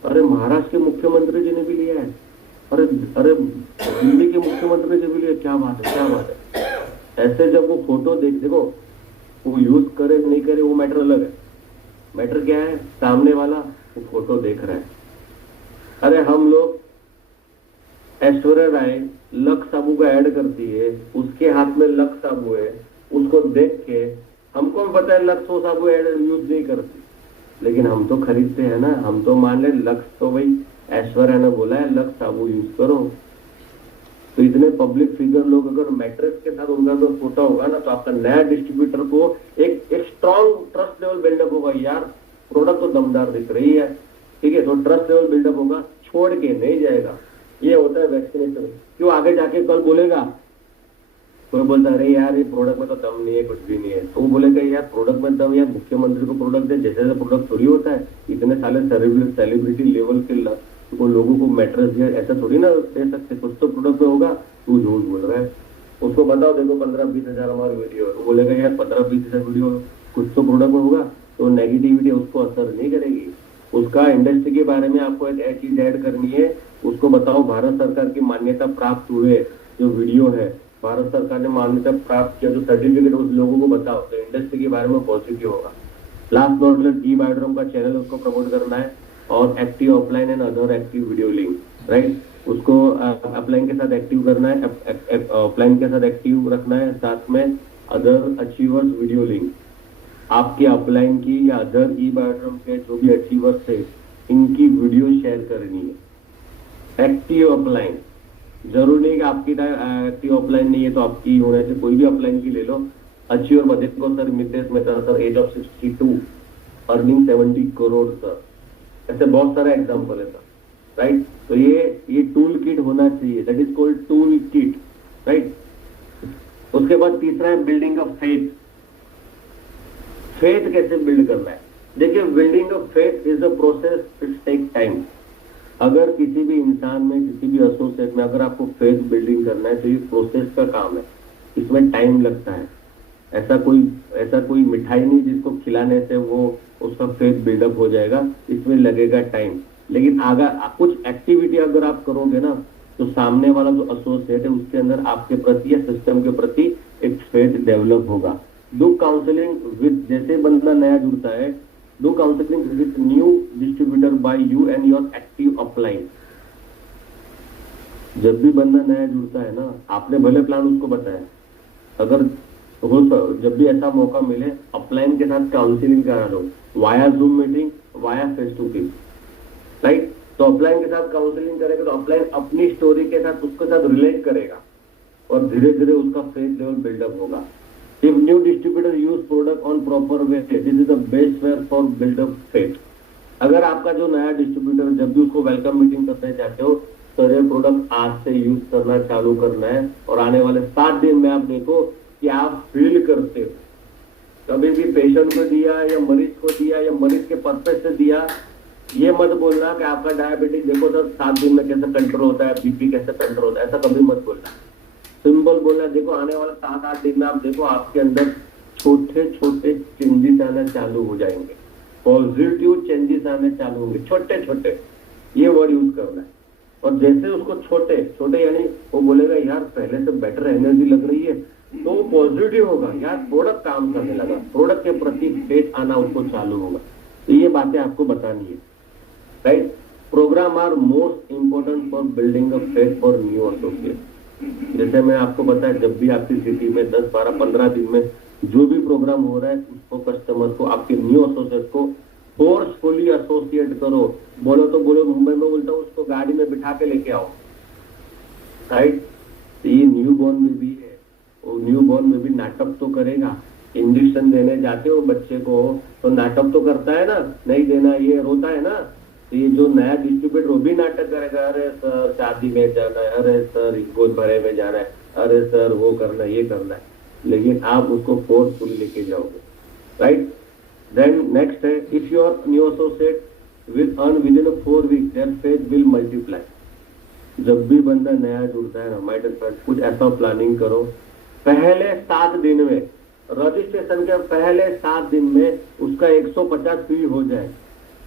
अरे महाराष्ट्र के मुख्यमंत्री जी ने भी लिया है, अरे अरे दिल्ली के मुख्यमंत्री जी भी लिया, क्या बात है, क्या बात है। ऐसे जब वो फोटो देखो, वो यूज करे नहीं करे वो मैटर अलग है। मैटर क्या है, सामने वाला वो फोटो देख रहा है। अरे हम लोग ऐश्वर्या राय लक्स साबू का ऐड करती है, उसके हाथ में लक्स साबू है, उसको देख के हमको भी पता है लक्स वो साबू ऐड यूज नहीं करती, लेकिन हम तो खरीदते हैं ना। हम तो मान ले लक्स तो भाई ऐश्वर्या ने बोला है लक्स साबू यूज करो। तो इतने पब्लिक फिगर लोग अगर मैट्रिक्स के साथ उनका तो फोटो होगा ना, तो आपका नया डिस्ट्रीब्यूटर को एक स्ट्रॉन्ग ट्रस्ट लेवल बिल्डअप होगा। यार प्रोडक्ट तो दमदार दिख रही है, ठीक है, तो ट्रस्ट लेवल बिल्डअप होगा, छोड़ के नहीं जाएगा। ये होता है वैक्सीनेशन। क्यों आगे जाके कल बोलेगा, कोई बोलता अरे यार ये प्रोडक्ट में तो दम नहीं है, कुछ भी नहीं है, तो वो बोलेगा यार प्रोडक्ट में दम, यार मुख्यमंत्री को प्रोडक्ट दे, जैसे जैसे प्रोडक्ट थोड़ी होता है। इतने साले सेलिब्रिटी लेवल के वो लोगों को मैट्रेस दिया, ऐसा थोड़ी ना दे सकते, कुछ तो प्रोडक्ट में होगा। तू झूठ बोल रहा है, उसको बताओ देखो 15-20 हजार हमारी वीडियो, तो बोलेगा यार 15-20 हजार वीडियो, कुछ तो प्रोडक्ट में होगा, तो नेगेटिविटी उसको असर नहीं करेगी। उसका इंडस्ट्री के बारे में आपको एक चीज ऐड करनी है, उसको बताओ भारत सरकार की मान्यता प्राप्त हुए जो वीडियो है, भारत सरकार ने मान्यता प्राप्त किया जो सर्टिफिकेट, उस लोगों को बताओ, तो इंडस्ट्री के बारे में पॉजिटिव होगा। लास्ट नॉट ई बायोड्रम का चैनल उसको प्रमोट करना है, और active offline and other active video link, right, उसको अपलाइन के साथ एक्टिव करना है, ऑफलाइन के साथ एक्टिव रखना है, साथ में अदर अचीवर्स वीडियो लिंक, आपके अपलाइन की या अदर ई बायोड्रम के जो भी अचीवर्स है इनकी वीडियो शेयर करनी है। एक्टिव अपलाइन, जरूरी नहीं कि आपकी एक्टिव ऑफलाइन नहीं है तो आपकी होने से, कोई भी अपलाइन की ले लो। अचीवर बदे को sir Mitesh Mehta sir, age of 62, earning 70 crore sir, ऐसे बहुत सारे एग्जाम्पल है सर, राइट। तो ये टूल किट होना चाहिए, that is called tool kit, right. उसके बाद तीसरा है बिल्डिंग ऑफ फेथ। फेथ कैसे बिल्ड करना है, देखिए building of faith is a process, it take time. अगर किसी भी इंसान में, किसी भी एसोसिएट में अगर आपको फेथ बिल्डिंग करना है तो ये प्रोसेस का काम है, इसमें टाइम लगता है। ऐसा कोई मिठाई नहीं जिसको खिलाने से वो उसका फेथ बिल्डअप हो जाएगा, इसमें लगेगा टाइम। लेकिन अगर कुछ एक्टिविटी अगर आप करोगे ना, तो सामने वाला जो एसोसिएट है उसके अंदर आपके प्रति या सिस्टम के प्रति एक फेथ डेवलप होगा। डू काउंसलिंग विद, जैसे बंदा नया जुड़ता है, do counselling with new distributor by you and your active upline. जब भी बंदा नया जुड़ता है ना, आपने भले प्लान उसको बताया, अगर जब भी ऐसा मौका मिले अपलाइन के साथ काउंसलिंग करा लो, via zoom meeting, via face to face, right. तो अपलाइन के साथ काउंसलिंग करेगा तो अपलाइन अपनी स्टोरी के साथ उसके साथ रिलेट करेगा और धीरे धीरे उसका फेथ लेवल बिल्डअप होगा। If new distributor use product on proper way, this is the best way for buildup faith. अगर आपका जो नया डिस्ट्रीब्यूटर, जब भी उसको वेलकम मीटिंग करने चाहते हो, तो ये प्रोडक्ट आज से यूज करना चालू करना है, और आने वाले 7 दिन में आप देखो कि आप फील करते हो। कभी भी पेशेंट को दिया या मरीज को दिया या मरीज के पर्पज से दिया, ये मत बोलना कि आपका डायबिटीज देखो सर 7 दिन में कैसे कंट्रोल होता है, बीपी कैसे कंट्रोल होता है, ऐसा कभी मत बोलना। सिंपल बोलना, देखो आने वाला 7-8 दिन में आप देखो आपके अंदर छोटे छोटे चेंजेस आना चालू हो जाएंगे, पॉजिटिव चेंजेस आने चालू होंगे, छोटे छोटे, ये वर्ड यूज करना है। और जैसे उसको छोटे छोटे यानी वो बोलेगा यार पहले से बेटर एनर्जी लग रही है, तो वो पॉजिटिव होगा, यार प्रोडक्ट काम करने लगा, प्रोडक्ट के प्रति फेथ आना उसको चालू होगा। तो ये बातें आपको बतानी है, right. Programme are most important for building a faith for new associate. जैसे मैं आपको बताया, जब भी आपकी सिटी में 10, 12, 15 दिन में जो भी प्रोग्राम हो रहा है, उसको कस्टमर को, आपके न्यू एसोसिएट को फोर्सफुली एसोसिएट करो। बोलो तो बोलो, मुंबई में बोलता हूँ उसको गाड़ी में बिठा के लेके आओ, राइट। ये न्यू बॉर्न में भी है, वो न्यू बॉर्न में भी नाटक तो करेगा। इंजेक्शन देने जाते हो बच्चे को तो नाटक तो करता है ना, नहीं देना, ये रोता है ना। तो ये जो नया डिस्ट्रीब्यूटर वो भी नाटक करेगा, अरे सर शादी में जाना है, अरे सर गोद भरे में जाना है, अरे सर वो करना है, ये करना है। लेकिन आप उसको फोर्सफुली लेके जाओगे, राइट। देन नेक्स्ट है, if your new associate will earn within 4 week their faith will multiply. जब भी बंदा नया जुड़ता है ना, माय डियर फ्रेंड, कुछ ऐसा प्लानिंग करो, पहले 7 दिन में, रजिस्ट्रेशन के पहले 7 दिन में उसका 150 फी हो जाए।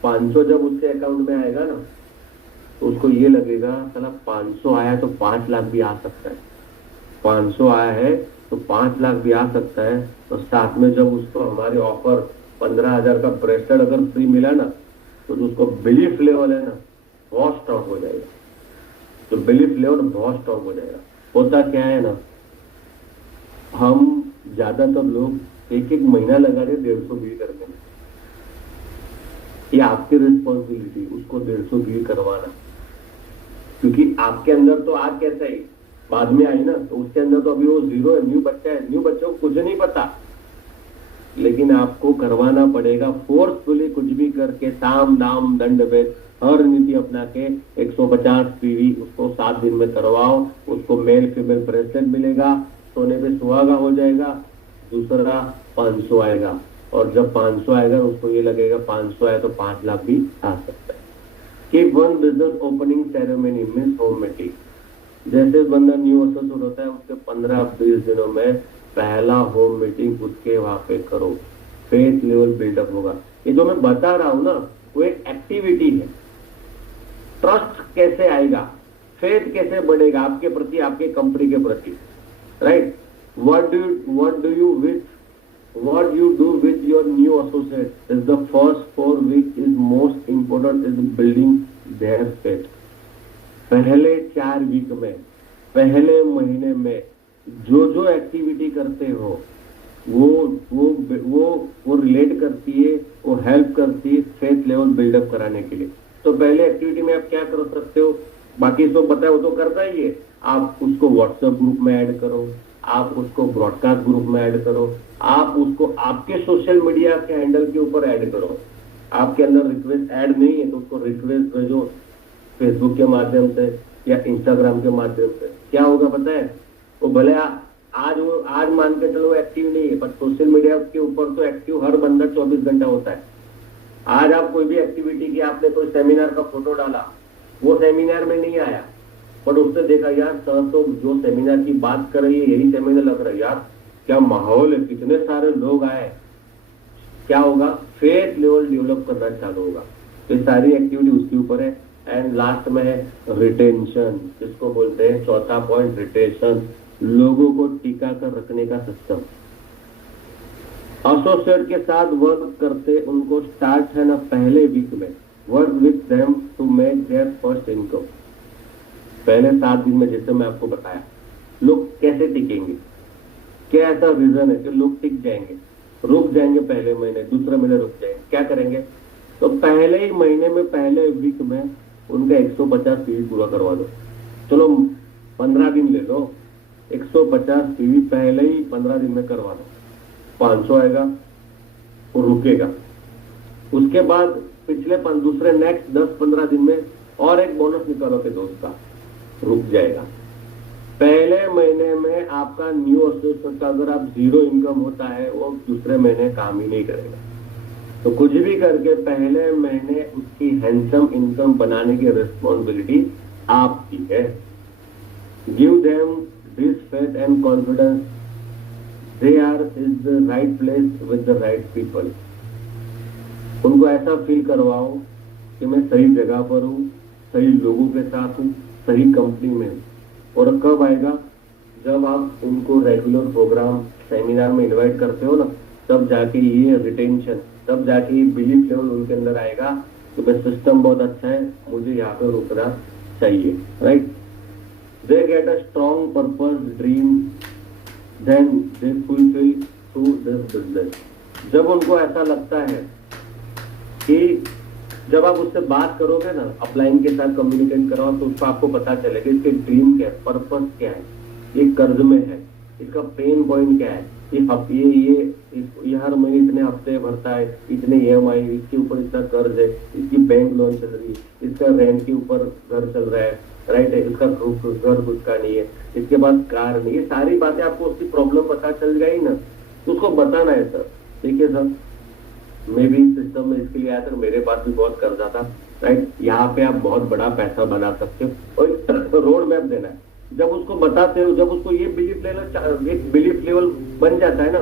500 जब उसके अकाउंट में आएगा ना, तो उसको ये लगेगा साला 500 आया तो 5 लाख भी आ सकता है, 500 आया है तो 5 लाख भी आ सकता है। तो साथ में जब उसको हमारे ऑफर 15,000 का ब्रेसलेट अगर फ्री मिला ना, तो जो उसको बिलीफ लेवल है ना, बहुत स्ट्रॉन्ग हो जाएगा। तो बिलीफ लेवल बहुत स्ट्रॉन्ग हो जाएगा। होता क्या है ना, हम ज्यादातर लोग एक महीना लगा रहे 150 बिल करने में। ये आपकी रिस्पॉन्सिबिलिटी, उसको 150 बिल करवाना, क्योंकि आपके अंदर तो आज कैसा है, बाद में आई ना, तो उसके अंदर तो अभी वो जीरो है, न्यू बच्चा है, न्यू बच्चे को कुछ नहीं पता। लेकिन आपको करवाना पड़ेगा फोर्सफुली, कुछ भी करके, साम दाम दंड भेद हर नीति अपना के 150 पीवी उसको 7 दिन में करवाओ। उसको मेल फीमेल ब्रेसलेट मिलेगा, सोने पे सुहागा हो जाएगा। दूसरा 500 आएगा, और जब 500 आएगा उसको ये लगेगा 500 आया तो 5 लाख भी आ सकता है। कि one business opening ceremony means home meeting. जैसे बंदा न्यू एसोसिएट होता है, उसके 15-20 दिनों में पहला होम मीटिंग उसके वहां पे करो, फेथ लेवल बिल्डअप होगा। ये जो मैं बता रहा हूं ना, वो एक एक्टिविटी है। ट्रस्ट कैसे आएगा, फेथ कैसे बढ़ेगा आपके प्रति, आपके कंपनी के प्रति, right. what you do with your new associate is the first 4 week is most important is building their faith। पहले 4 वीक में, पहले महीने में जो एक्टिविटी करते हो वो रिलेट करती है, वो हेल्प करती है फेथ लेवल बिल्डअप कराने के लिए। तो पहले एक्टिविटी में आप क्या कर सकते हो, बाकी सब बताया वो तो करता ही है। आप उसको व्हाट्सएप ग्रुप में ऐड करो, आप उसको ब्रॉडकास्ट ग्रुप में ऐड करो, आप उसको आपके सोशल मीडिया के हैंडल के ऊपर ऐड करो। आपके अंदर रिक्वेस्ट ऐड नहीं है तो उसको रिक्वेस्ट भेजो फेसबुक के माध्यम से या इंस्टाग्राम के माध्यम से। क्या होगा पता है, वो भले आज मान के चलो एक्टिव नहीं है, पर सोशल मीडिया के ऊपर तो एक्टिव हर बंदा 24 घंटा होता है। आज आप कोई भी एक्टिविटी की, आपने कोई सेमिनार का फोटो डाला, वो सेमिनार में नहीं आया, बट उसने देखा यार सर तो जो सेमिनार की बात कर रही है यही सेमिनार लग रहा है, यार क्या माहौल है, कितने सारे लोग आए। क्या होगा, फेथ लेवल डेवलप करना चालू होगा। तो सारी एक्टिविटी उसके ऊपर है। एंड लास्ट में है रिटेंशन, जिसको बोलते हैं चौथा पॉइंट, रिटेंशन, लोगों को टिका कर रखने का सिस्टम। एसोसिएट के साथ वर्क करते उनको स्टार्ट है ना पहले वीक में, work with them to make their first income. पहले 7 दिन में जैसे मैं आपको बताया, लोग कैसे टिकेंगे, क्या ऐसा रीजन है कि लोग टिक जाएंगे, रुक जाएंगे पहले महीने, दूसरे महीने रुक जाएंगे, क्या करेंगे। तो पहले ही महीने में, पहले वीक में उनका 150 पीवी पूरा करवा दो। चलो 15 दिन ले लो, 150 पीवी पहले ही 15 दिन में करवा दो, 500 आएगा वो रुकेगा। उसके बाद पिछले दूसरे नेक्स्ट 10-15 दिन में और एक बोनस निकालो के दोस्त का, रुक जाएगा। पहले महीने में आपका न्यू एसोसिएट का अगर आप 0 इनकम होता है, वो दूसरे महीने काम ही नहीं करेगा। तो कुछ भी करके पहले महीने उसकी हैंडसम इनकम बनाने की रिस्पॉन्सिबिलिटी आपकी है। Give them this faith and confidence they are is the right place with the right people. उनको ऐसा फील करवाओ कि मैं सही जगह पर हूँ, सही लोगों के साथ हूँ, सही कंपनी में हूँ। और कब आएगा? जब आप उनको रेगुलर प्रोग्राम सेमिनार में इनवाइट करते हो ना, तब जाके ये रिटेंशन, तब जाके ये बिलीफ लेवल उनके अंदर आएगा कि भाई सिस्टम बहुत अच्छा है, मुझे यहाँ पे रुकना चाहिए, right? They get a strong purpose dream then they fulfil through this business. जब उनको ऐसा लगता है कि जब आप उससे बात करोगे ना, अपलाइन के साथ कम्युनिकेट करो, तो उसको आपको पता चलेगा इसके ड्रीम क्या है, पर्पस क्या है, ये कर्ज में है, इसका पेन पॉइंट क्या है, ये हर महीने इतने हफ्ते भरता है, इतने EMI, इसके ऊपर इतना कर्ज है, इसकी बैंक लोन चल रही है, इसका रेंट के ऊपर घर चल रहा है, राइट है, इसका घर खुद का नहीं है, इसके पास कार नहीं है। सारी बातें आपको उसकी प्रॉब्लम पता चल गई ना, तो उसको बताना है सर, देखिए सर मैं भी सिस्टम में इसके लिए आया था, मेरे पास भी बहुत कर्जा था, राइट, यहाँ पे आप बहुत बड़ा पैसा बना सकते हो, और रोड मैप देना है। जब उसको बताते हो, जब उसको ये बिलीफ लेवल बन जाता है ना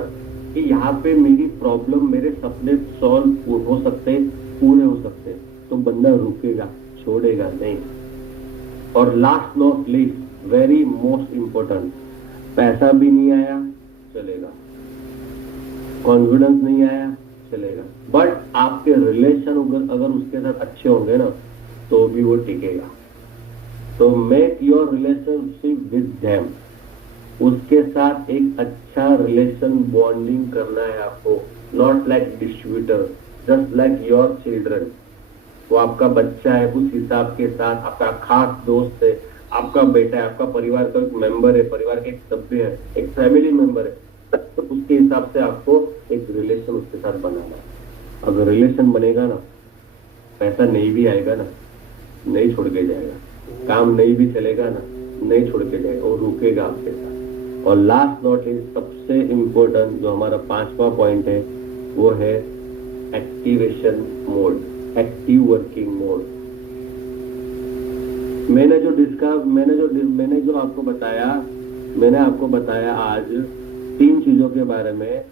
कि यहाँ पे मेरी प्रॉब्लम, मेरे सपने सॉल्व हो सकते हैं, पूरे हो सकते हैं, तो बंदा रुकेगा, छोड़ेगा नहीं। और last not least, very most important, पैसा भी नहीं आया चलेगा, कॉन्फिडेंस नहीं आया चलेगा, बट आपके रिलेशन अगर उसके साथ अच्छे होंगे ना, तो भी वो टिकेगा। तो make your relationship with them, उसके साथ एक अच्छा रिलेशन बॉन्डिंग करना है आपको, not like distributor, just like your children. वो आपका बच्चा है, उस हिसाब के साथ आपका खास दोस्त है, आपका बेटा है, आपका परिवार का एक मेंबर है, परिवार का एक सभ्य है, एक फैमिली मेंबर है, तो उसके हिसाब से आपको एक रिलेशन उसके साथ बनाना है। अगर रिलेशन बनेगा ना, पैसा नहीं भी आएगा ना, नहीं छोड़ के जाएगा, काम नहीं भी चलेगा ना, नहीं छोड़ के जाएगा, वो रुकेगा आपके साथ। और लास्ट नॉट लीस्ट, सबसे इम्पोर्टेंट जो हमारा 5वां पॉइंट है, वो है activation mode, active working mode. मैंने जो आपको बताया आज 3 चीजों के बारे में।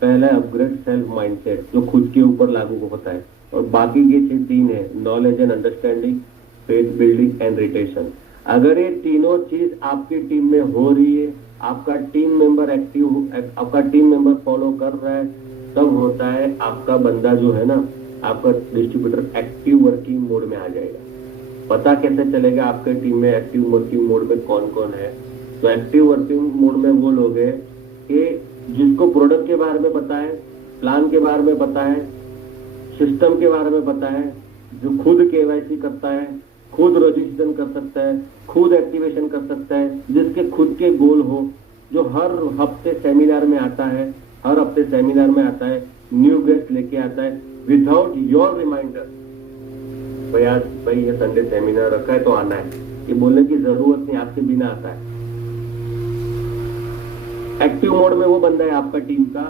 पहला अपग्रेड सेल्फ माइंडसेट, जो खुद के ऊपर लागू होता है, और बाकी के 3 है, knowledge and understanding, faith building and retention. अगर ये तीनों चीज आपकी टीम में हो रही है, आपका टीम मेंबर फॉलो कर रहा है, तब होता है आपका बंदा जो है ना, आपका डिस्ट्रीब्यूटर एक्टिव वर्किंग मोड में आ जाएगा। पता कैसे चलेगा आपके टीम में एक्टिव वर्किंग मोड में कौन कौन है? तो एक्टिव वर्किंग मोड में वो लोग हैं कि जिसको प्रोडक्ट के बारे में पता है, प्लान के बारे में पता है, सिस्टम के बारे में पता है, जो खुद KYC करता है, खुद रजिस्ट्रेशन कर सकता है, खुद एक्टिवेशन कर सकता है, जिसके खुद के गोल हो, जो हर हफ्ते सेमिनार में आता है, न्यू गेस्ट लेके आता है विदाउट योर रिमाइंडर। भाई ये संडे सेमिनार रखा है तो आना है, ये बोलने की जरूरत नहीं, आपके बिना आता है। एक्टिव मोड में वो बंदा है आपका टीम का,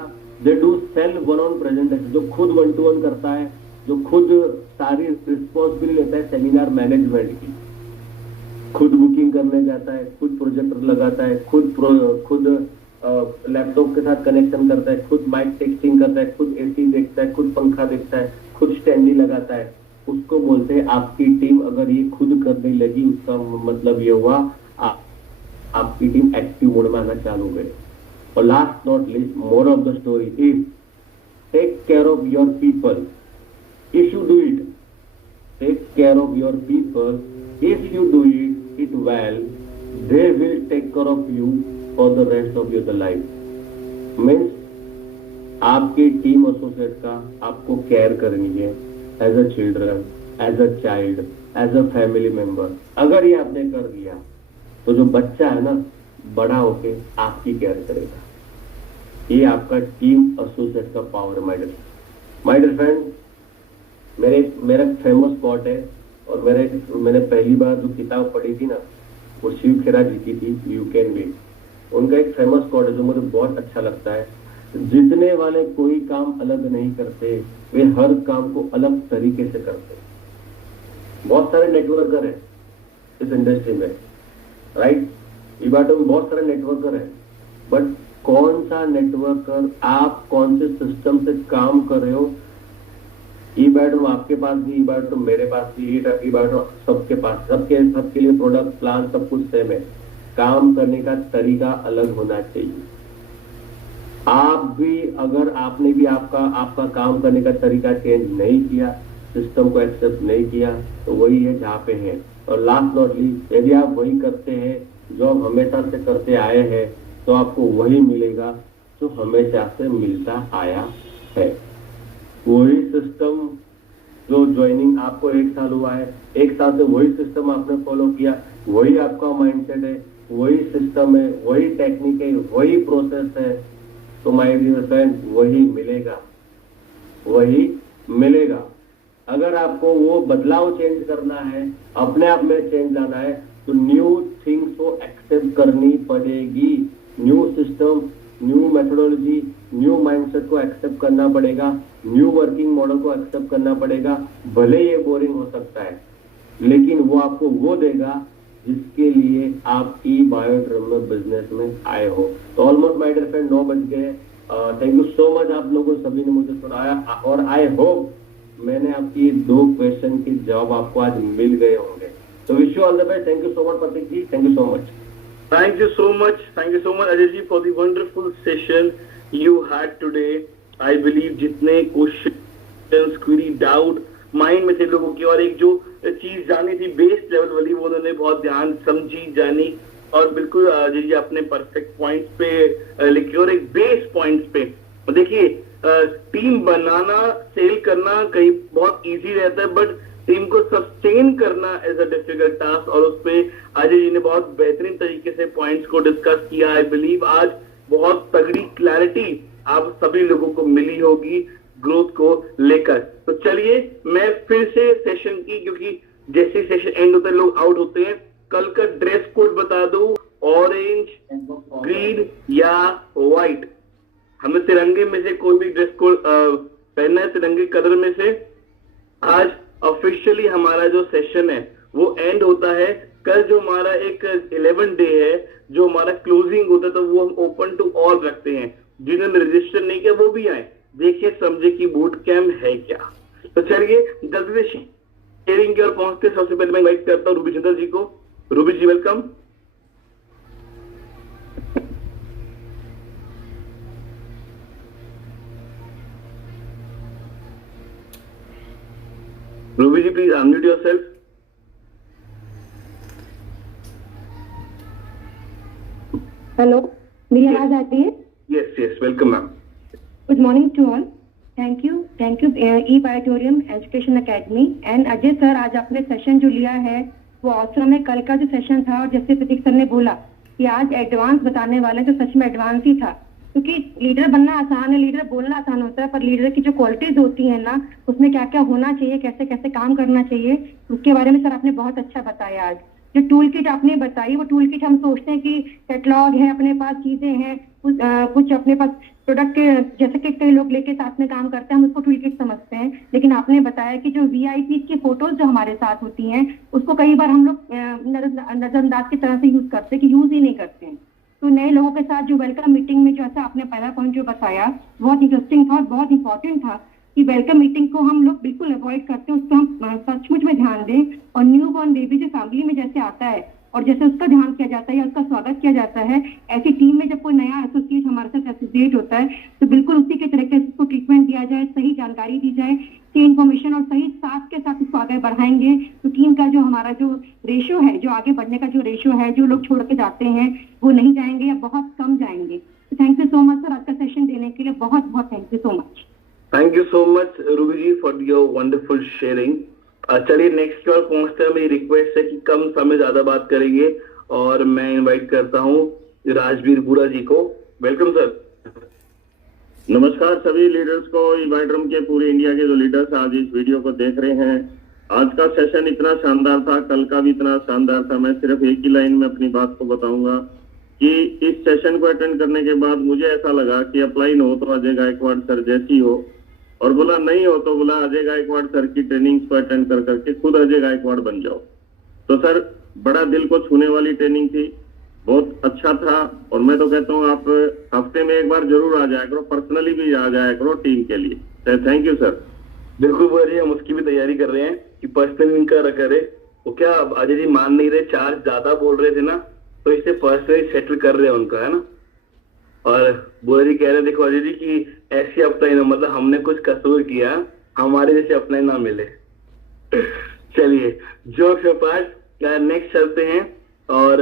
they do self one on presentation, जो खुद 1-to-1 करता है, जो खुद सारी रिस्पॉन्सिबिलिटी लेता है सेमिनार मैनेजमेंट की, खुद बुकिंग करने जाता है, खुद प्रोजेक्टर लगाता है, खुद लैपटॉप के साथ कनेक्शन करता है, खुद माइक टेस्टिंग करता है, खुद AC देखता है, खुद पंखा देखता है, खुद स्टैंडी लगाता है। उसको बोलते हैं आपकी टीम अगर ये खुद करने लगी, उसका मतलब ये हुआ आपकी टीम एक्टिव मोड में आना चालू हो गई। और last not least, more of the story is take care of your people if you do it. Take care of your people. If you do it well, they will take care of you for the rest of your life. Means आपकी टीम एसोसिएट का आपको केयर करनी है, as a children, as a child, as a family member. अगर ये आपने कर दिया तो जो बच्चा है ना, बड़ा होके आपकी केयर करेगा। ये आपका टीम एसोसिएट का पावर। माय डियर फ्रेंड, मेरा फेमस कोट है, और मैंने पहली बार जो किताब पढ़ी थी ना, वो शिव खेरा जी की थी, यू कैन बी। उनका एक फेमस कोट है जो मुझे बहुत अच्छा लगता है, जीतने वाले कोई काम अलग नहीं करते, वे हर काम को अलग तरीके से करते हैं। बहुत सारे नेटवर्कर हैं इस इंडस्ट्री में, राइट, ईबाटो में बहुत सारे नेटवर्कर हैं, बट कौन सा नेटवर्कर, आप कौन से सिस्टम से काम कर रहे हो? ईबाटो आपके पास भी, ईबाटो मेरे पास भी, ईबाटो सबके पास, सबके लिए प्रोडक्ट प्लान सब कुछ सेम है। काम करने का तरीका अलग होना चाहिए। आप भी, अगर आपने भी आपका काम करने का तरीका चेंज नहीं किया, सिस्टम को एक्सेप्ट नहीं किया, तो वही है जहाँ पे है। और लास्ट नॉट लीस्ट, यदि आप वही करते हैं जो आप हमेशा से करते आए हैं, तो आपको वही मिलेगा जो हमेशा से मिलता आया है। वही सिस्टम जो ज्वाइनिंग आपको 1 साल हुआ है, 1 साल से वही सिस्टम आपने फॉलो किया, वही आपका माइंडसेट है, वही सिस्टम है, वही टेक्निक है, वही प्रोसेस है, तो माय डियर फ्रेंड वही मिलेगा। अगर आपको वो बदलाव चेंज करना है, अपने आप में चेंज लाना है, तो न्यू थिंग्स को एक्सेप्ट करनी पड़ेगी। New system, new methodology, new mindset को एक्सेप्ट करना पड़ेगा, न्यू वर्किंग मॉडल को एक्सेप्ट करना पड़ेगा। भले ये बोरिंग हो सकता है, लेकिन वो आपको वो देगा जिसके लिए आप ई-बायोड्रम में बिजनेस में आए हो। तो ऑलमोस्ट माय डियर फ्रेंड 9 बज गए। थैंक यू सो मच, आप लोगों सभी ने मुझे सुनाया, और आई होप मैंने आपकी 2 क्वेश्चन के जवाब आपको आज मिल गए होंगे। तो wish you all the best. Thank you so much Pratik ji, thank you so much. Thank you so much, Ajay ji, for the wonderful session you had today. I believe जितने questions, query, doubt माइंड में थे लोगों की, और एक जो चीज जानी थी बेस लेवल वाली, वो उन्होंने बहुत ध्यान समझी, जानी, और बिल्कुल अजय जी अपने परफेक्ट पॉइंट्स पे लिखे, और एक बेस पॉइंट्स पे। देखिए, टीम बनाना, सेल करना कहीं बहुत इजी रहता है, बट टीम को सस्टेन करना इज अ डिफिकल्ट टास्क, और उस पे अजय जी ने बहुत बेहतरीन तरीके से पॉइंट्स को डिस्कस किया। आई बिलीव आज बहुत तगड़ी क्लैरिटी आप सभी लोगों को मिली होगी ग्रोथ को लेकर। तो चलिए मैं फिर से सेशन की, क्योंकि जैसे सेशन एंड होता है लोग आउट होते हैं, कल का ड्रेस कोड बता दो, ऑरेंज, ग्रीन या व्हाइट। हमें तिरंगे में से कोई भी ड्रेस कोड पहनना है, तिरंगे कलर में से। आज ऑफिशियली हमारा जो सेशन है वो एंड होता है। कल जो हमारा एक 11 डे है, जो हमारा क्लोजिंग होता है, तो वो हम ओपन टू ऑल रखते हैं। जिन्होंने रजिस्टर नहीं किया वो भी आए, देखिए समझे कि बूट कैंप है क्या। तो चलिए जल्दी से शेयरिंग की ओर पहुंचते, सबसे पहले मैं इनवाइट करता हूँ रूबी जिंदल जी को। Ruby ji welcome. Ruby ji please unmute yourself. Hello, मेरी आवाज आती है? Yes yes, welcome ma'am. Good morning to all. Thank you E Biotorium education academy and Ajay sir, आज आपने सेशन जो लिया है वो ऑसम है। कल का जो सेशन था, और जैसे प्रतीक सर ने बोला कि आज एडवांस बताने वाले, तो सच में एडवांस ही था। क्योंकि लीडर बनना आसान है, लीडर बोलना आसान होता है, पर लीडर की जो क्वालिटीज होती है ना, उसमें क्या क्या होना चाहिए, कैसे कैसे काम करना चाहिए, उसके बारे में सर आपने बहुत अच्छा बताया। आज जो टूल किट आपने बताई, वो टूल किट हम सोचते हैं कि कैटलॉग है, अपने पास चीजें हैं, कुछ अपने पास प्रोडक्ट, जैसे कि कई लोग लेके साथ में काम करते हैं, हम उसको टूल किट समझते हैं। लेकिन आपने बताया कि जो VIP की फोटोज जो हमारे साथ होती हैं, उसको कई बार हम लोग नजरअंदाज की तरह से यूज करते हैं, कि यूज ही नहीं करते हैं। तो नए लोगों के साथ जो वेलकम मीटिंग में जो ऐसा आपने पहला पॉइंट जो बताया, बहुत इंटरेस्टिंग था और बहुत इंपॉर्टेंट था, कि वेलकम मीटिंग को हम लोग बिल्कुल अवॉइड करते हैं, उस पर हम सचमुच में ध्यान दें। और न्यू बॉर्न बेबी जो फैमिली में जैसे आता है, और जैसे उसका ध्यान किया जाता है या उसका स्वागत किया जाता है, ऐसी टीम में जब कोई नया एसोसिएट हमारे साथ एसोसिएट होता है, तो बिल्कुल उसी के तरीके से उसको ट्रीटमेंट दिया जाए, सही जानकारी दी जाए, सही इन्फॉर्मेशन, और सही साथ के साथ उसको आगे बढ़ाएंगे। तो टीम का जो हमारा जो रेशियो है, जो आगे बढ़ने का जो रेशियो है, जो लोग छोड़ के जाते हैं वो नहीं जाएंगे या बहुत कम जाएंगे। तो thank you so much sir, आज का सेशन देने के लिए बहुत बहुत thank you so much. Thank you so much Ruby ji for your wonderful sharing. चलिए नेक्स्ट की ओर पहुंचते हैं। मेरी रिक्वेस्ट है कि कम समय ज्यादा बात करेंगे, और मैं इनवाइट करता हूं राजवीर बुरा जी को। Welcome sir. नमस्कार सभी लीडर्स को, ई-बायोड्रम के पूरे इंडिया के जो लीडर्स आज इस वीडियो को देख रहे हैं। आज का सेशन इतना शानदार था, कल का भी इतना शानदार था। मैं सिर्फ एक ही लाइन में अपनी बात को बताऊंगा कि इस सेशन को अटेंड करने के बाद मुझे ऐसा लगा कि अप्लाई न हो तो अजय गायकवाड़ सर जैसी हो, और बोला नहीं हो तो बोला अजय गायकवाड़ सर की ट्रेनिंग्स को अटेंड कर करके खुद अजय गायकवाड़ बन जाओ। तो सर बड़ा दिल को छूने वाली ट्रेनिंग थी, बहुत अच्छा था। और मैं तो कहता हूँ आप हफ्ते में एक बार जरूर आ जाया करो, पर्सनली भी आ जाया करो टीम के लिए। Sir thank you sir. बिल्कुल बुआ हम उसकी भी तैयारी कर रहे हैं कि पर्सनल इनका करे। वो क्या अजय जी मान नहीं रहे, चार्ज ज्यादा बोल रहे थे ना, तो इसे पर्सनली सेटल कर रहे हैं उनका, है ना। और बुआ जी कह रहे देखो अजय जी की ऐसी अप्लाई ना, मतलब हमने कुछ कसूर किया, हमारे जैसे अप्लाई ना मिले। चलिए जोक्स अपार्ट, नेक्स्ट चलते हैं। और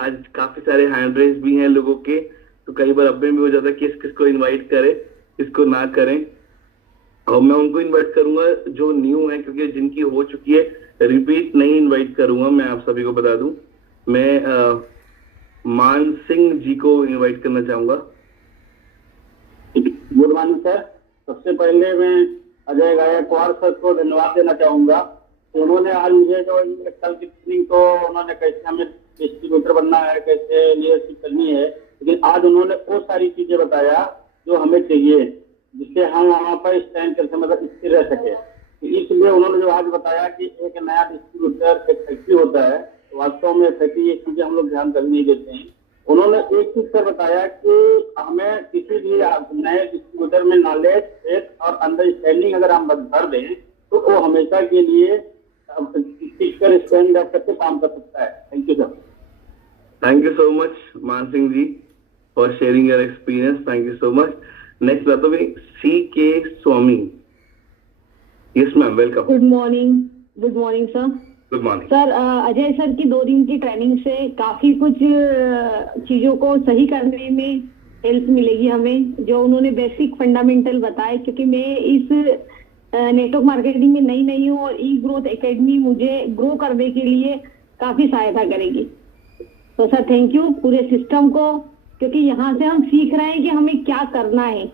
आज काफी सारे हैंड रेस भी हैं लोगों के, तो कई बार अब भी हो जाता है किस किसको इनवाइट करें किसको ना करें। और मैं उनको इनवाइट करूंगा जो न्यू है, क्योंकि जिनकी हो चुकी है रिपीट नहीं इनवाइट करूंगा। मैं आप सभी को बता दूं, मैं मान सिंह जी को इनवाइट करना चाहूंगा। Good morning sir. सबसे पहले मैं अजय गायकवाड़ सर को धन्यवाद देना चाहूंगा। तो उन्होंने आज मुझे जो कल की ट्रेनिंग को उन्होंने कैसे हमें डिस्ट्रीब्यूटर बनना है, कैसे लीडरशिप करनी है, लेकिन आज उन्होंने वो सारी चीजें बताया जो हमें चाहिए, जिससे हम वहाँ पर स्टैंड करके मतलब स्थिर रह सके। तो इसलिए उन्होंने जो आज बताया कि एक नया डिस्ट्रीब्यूटर एक फैक्ट्री होता है, तो वास्तव में फैक्ट्री ये चीजें हम लोग ध्यान नहीं देते हैं। उन्होंने एक चीज सर बताया कि हमें किसी भी नए डिस्ट्रीब्यूटर में नॉलेज, फेथ और अंडरस्टैंडिंग अगर हम भर दें तो वो हमेशा के लिए टिककर स्टैंड अप करके काम कर सकता है। Thank you sir. Thank you so much Maan Singh ji for sharing your experience. Thank you so much. Next बात होगी CK Swami. Yes ma'am, welcome. Good morning sir. Good morning sir. Ajay sir की 2 दिन की ट्रेनिंग से काफी कुछ चीजों को सही करने में हेल्प मिलेगी हमें, जो उन्होंने बेसिक फंडामेंटल बताए, क्योंकि मैं इस नेटवर्क मार्केटिंग में नई हूँ और ई ग्रोथ एकेडमी मुझे ग्रो करने के लिए काफी सहायता करेगी। तो सर थैंक यू पूरे सिस्टम को, क्योंकि यहाँ से हम सीख रहे हैं कि हमें क्या करना है,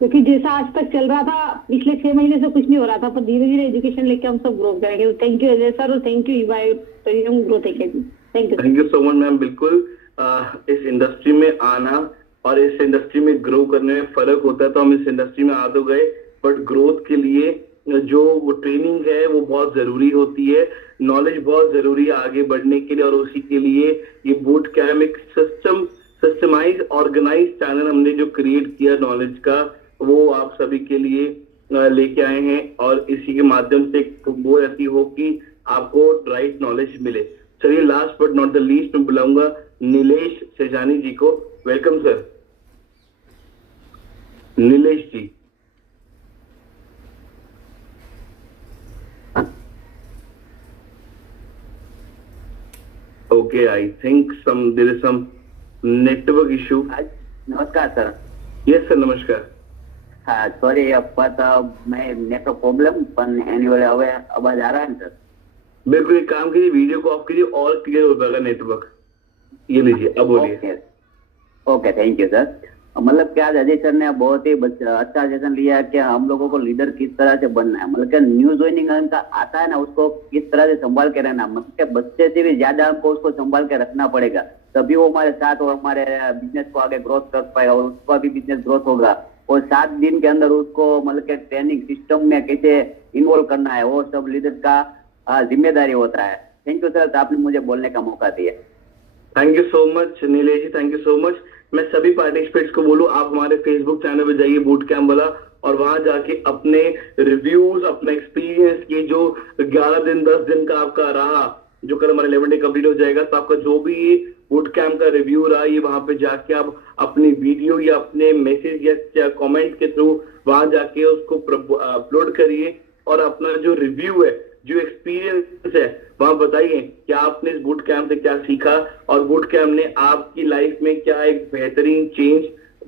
क्योंकि जैसा आज तक चल रहा था पिछले 6 महीने से कुछ नहीं हो रहा था, पर धीरे धीरे एजुकेशन लेके हम सब ग्रो करेंगे। थैंक यू अजय सर और thank you EY growth academy. Thank you so much ma'am. बिल्कुल इस इंडस्ट्री में आना और इस इंडस्ट्री में ग्रो करने में फर्क होता है, तो हम इस इंडस्ट्री में आ तो गए, बट ग्रोथ के लिए जो वो ट्रेनिंग है वो बहुत जरूरी होती है, नॉलेज बहुत जरूरी है आगे बढ़ने के लिए। और उसी के लिए ये बूट कैम्प एक सिस्टमाइज ऑर्गेनाइज चैनल हमने जो क्रिएट किया नॉलेज का, वो आप सभी के लिए लेके आए हैं। और इसी के माध्यम से वो रहती हो कि आपको राइट नॉलेज मिले। चलिए last but not the least मैं बुलाऊंगा नीलेश सेजानी जी को। Welcome sir. Nilesh ji. Okay, I think there is some network issue. नमस्कार सर। Yes sir, नमस्कार। हाँ सॉरी, मैं नेटवर्क प्रॉब्लम पण एनीवे હવે आवाज आ रहा है सर? बिल्कुल, एक काम कीजिए, वीडियो को ऑफ कीजिए और क्लियर हो जाएगा नेटवर्क। ये लीजिए, अब बोलिए। Okay thank you sir. मतलब क्या अजय सर ने बहुत ही अच्छा सेशन लिया है कि हम लोगों को लीडर किस तरह से बनना है, मतलब क्या न्यू ज्वाइनिंग का आता है ना, उसको किस तरह से संभाल के रहना, मतलब क्या बच्चे से भी ज्यादा हमको उसको संभाल के रखना पड़ेगा, तभी वो हमारे साथ और हमारे बिजनेस को आगे ग्रोथ कर पाएगा और उसका भी बिजनेस ग्रोथ होगा। और 7 दिन के अंदर उसको मतलब क्या ट्रेनिंग सिस्टम में कैसे इन्वॉल्व करना है, वो सब लीडर का जिम्मेदारी होता है। थैंक यू सर, आपने मुझे बोलने का मौका दिया। Thank you so much Nilesh ji, thank you so much. मैं सभी पार्टिसिपेंट्स को बोलूं, आप हमारे फेसबुक चैनल पे जाइए बूट कैम्प वाला, और वहां जाके अपने रिव्यूज, अपना एक्सपीरियंस की जो 11 दिन 10 दिन का आपका रहा, जो कल हमारा 11 डे कंप्लीट हो जाएगा, तो आपका जो भी बूट कैम्प का रिव्यू रहा, ये वहां पे जाके आप अपनी वीडियो या अपने मैसेज या कमेंट के थ्रू वहां जाके उसको अपलोड करिए और अपना जो रिव्यू है, जो एक्सपीरियंस है, वहां बताइए कि आपने इस बूट कैम्प से क्या सीखा और बूट कैम्प ने आपकी लाइफ में क्या एक बेहतरीन चेंज,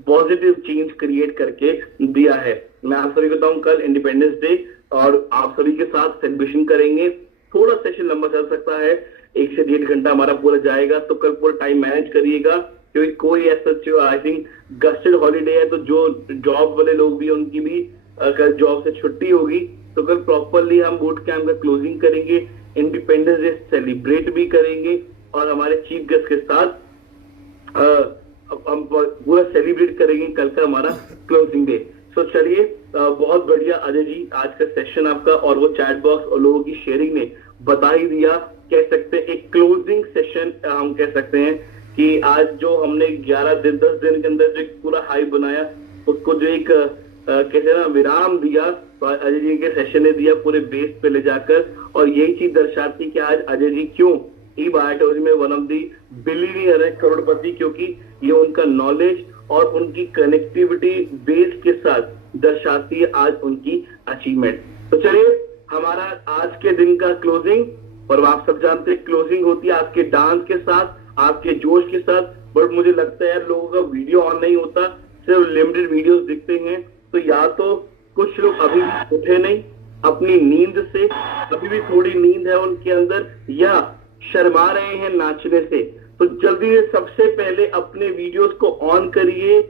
पॉजिटिव चेंज क्रिएट करके दिया है। मैं आप सभी को बताऊं, कल इंडिपेंडेंस डे और आप सभी के साथ सेलिब्रेशन करेंगे। थोड़ा सेशन लंबा चल सकता है, 1 से 1.5 घंटा हमारा पूरा जाएगा, तो कल पूरा टाइम मैनेज करिएगा, क्योंकि कोई ऐसा आई थिंक गस्टेड हॉलीडे है, तो जो जॉब वाले लोग भी उनकी भी कल जॉब से छुट्टी होगी, तो कल प्रॉपरली हम बूट कैम्प का क्लोजिंग करेंगे, इंडिपेंडेंस डे सेलिब्रेट भी करेंगे और हमारे चीफ गेस्ट के साथ हम पूरा सेलिब्रेट करेंगे कल का हमारा क्लोजिंग डे। सो चलिए, बहुत बढ़िया अजय जी आज का सेशन आपका, और वो चैट बॉक्स और लोगों की शेयरिंग ने बता ही दिया, कह सकते हैं एक क्लोजिंग सेशन हम कह सकते हैं कि आज जो हमने 11 दिन 10 दिन के अंदर जो एक पूरा हाई बनाया, उसको जो एक कहते हैं ना विराम दिया, तो अजय जी के सेशन ने दिया पूरे बेस पे ले जाकर, और यही चीज दर्शाती कि आज अजय जी क्यों ई बायोटोरियम में वन ऑफ दी बिलियनियर है, करोड़पति, क्योंकि ये उनका नॉलेज और उनकी कनेक्टिविटी बेस के साथ दर्शाती है आज उनकी अचीवमेंट। तो चलिए, हमारा आज के दिन का क्लोजिंग, और आप सब जानते हैं क्लोजिंग होती है आपके डांस के साथ, आपके जोश के साथ। बट मुझे लगता है यार लोगों का वीडियो ऑन नहीं होता, सिर्फ लिमिटेड वीडियोस दिखते हैं, तो या तो कुछ लोग अभी भी उठे नहीं अपनी नींद से, अभी भी थोड़ी नींद है उनके अंदर, या शर्मा रहे हैं नाचने से। तो जल्दी से सबसे पहले अपने वीडियोस को ऑन करिए,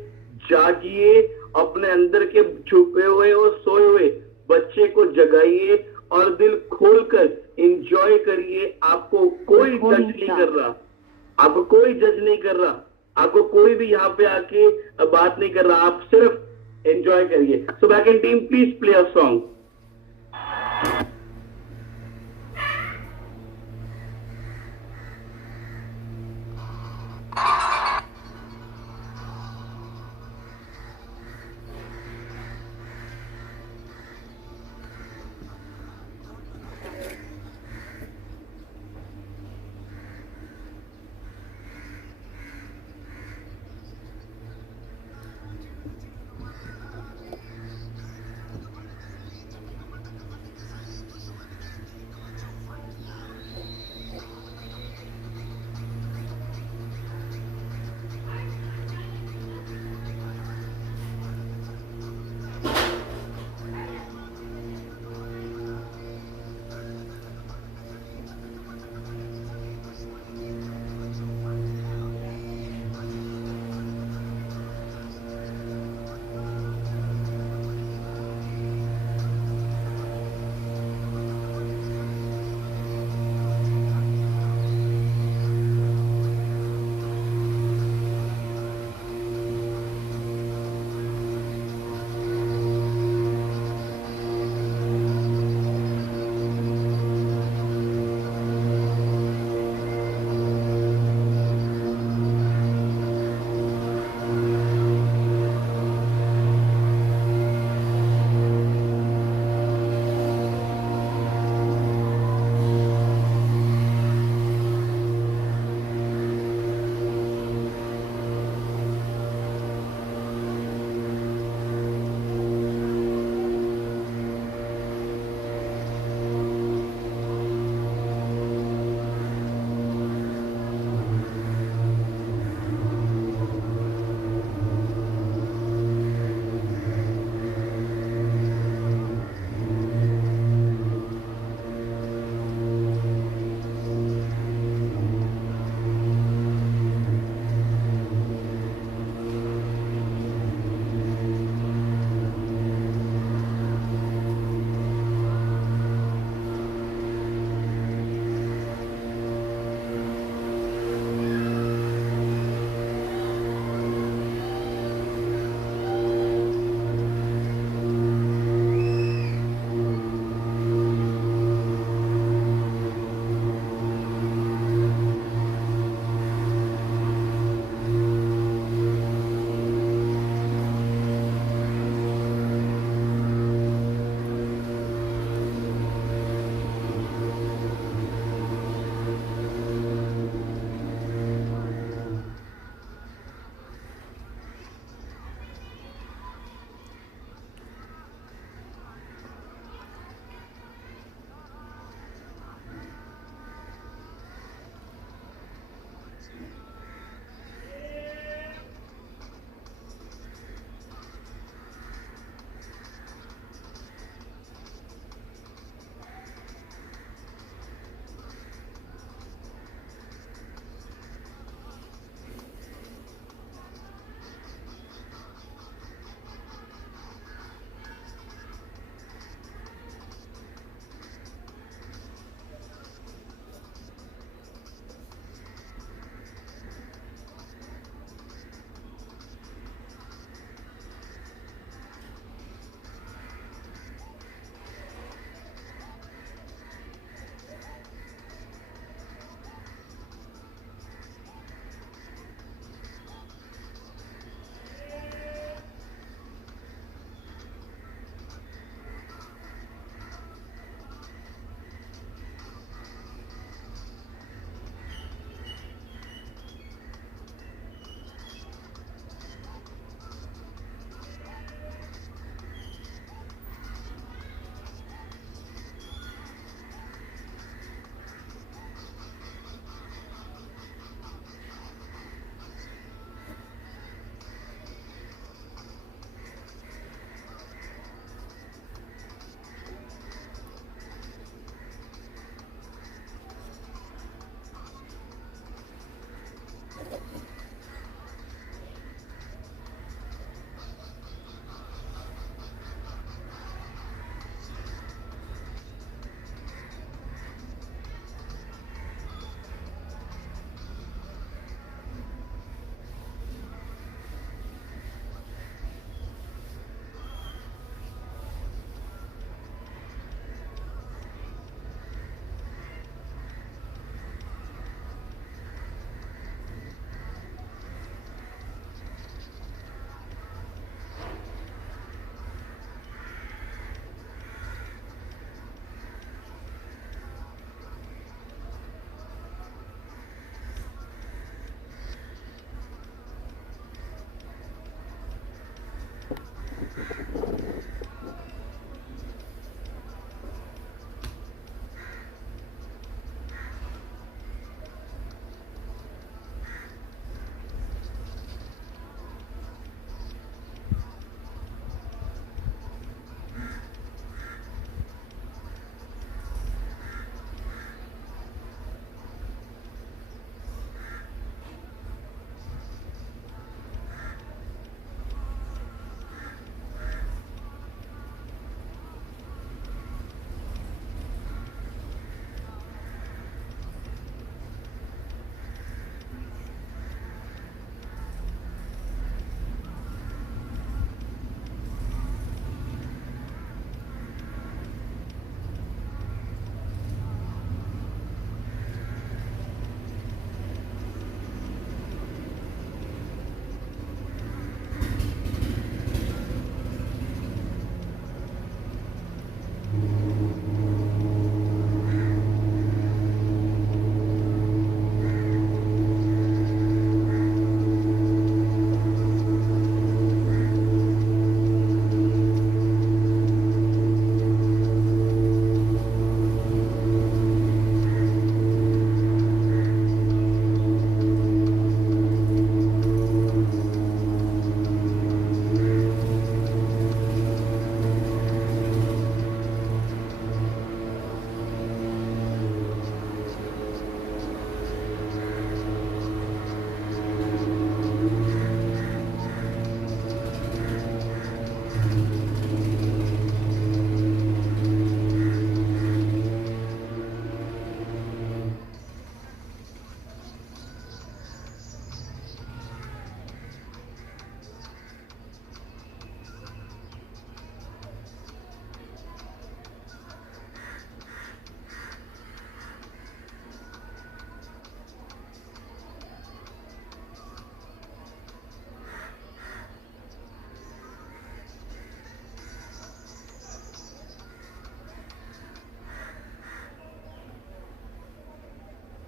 जागिए, अपने अंदर के छुपे हुए और सोए हुए बच्चे को जगाइए और दिल खोलकर एंजॉय करिए। आपको कोई जज नहीं कर रहा, आपको कोई जज नहीं कर रहा, आपको कोई भी यहाँ पे आके बात नहीं कर रहा, आप सिर्फ एंजॉय करिए। So back and team please play a song.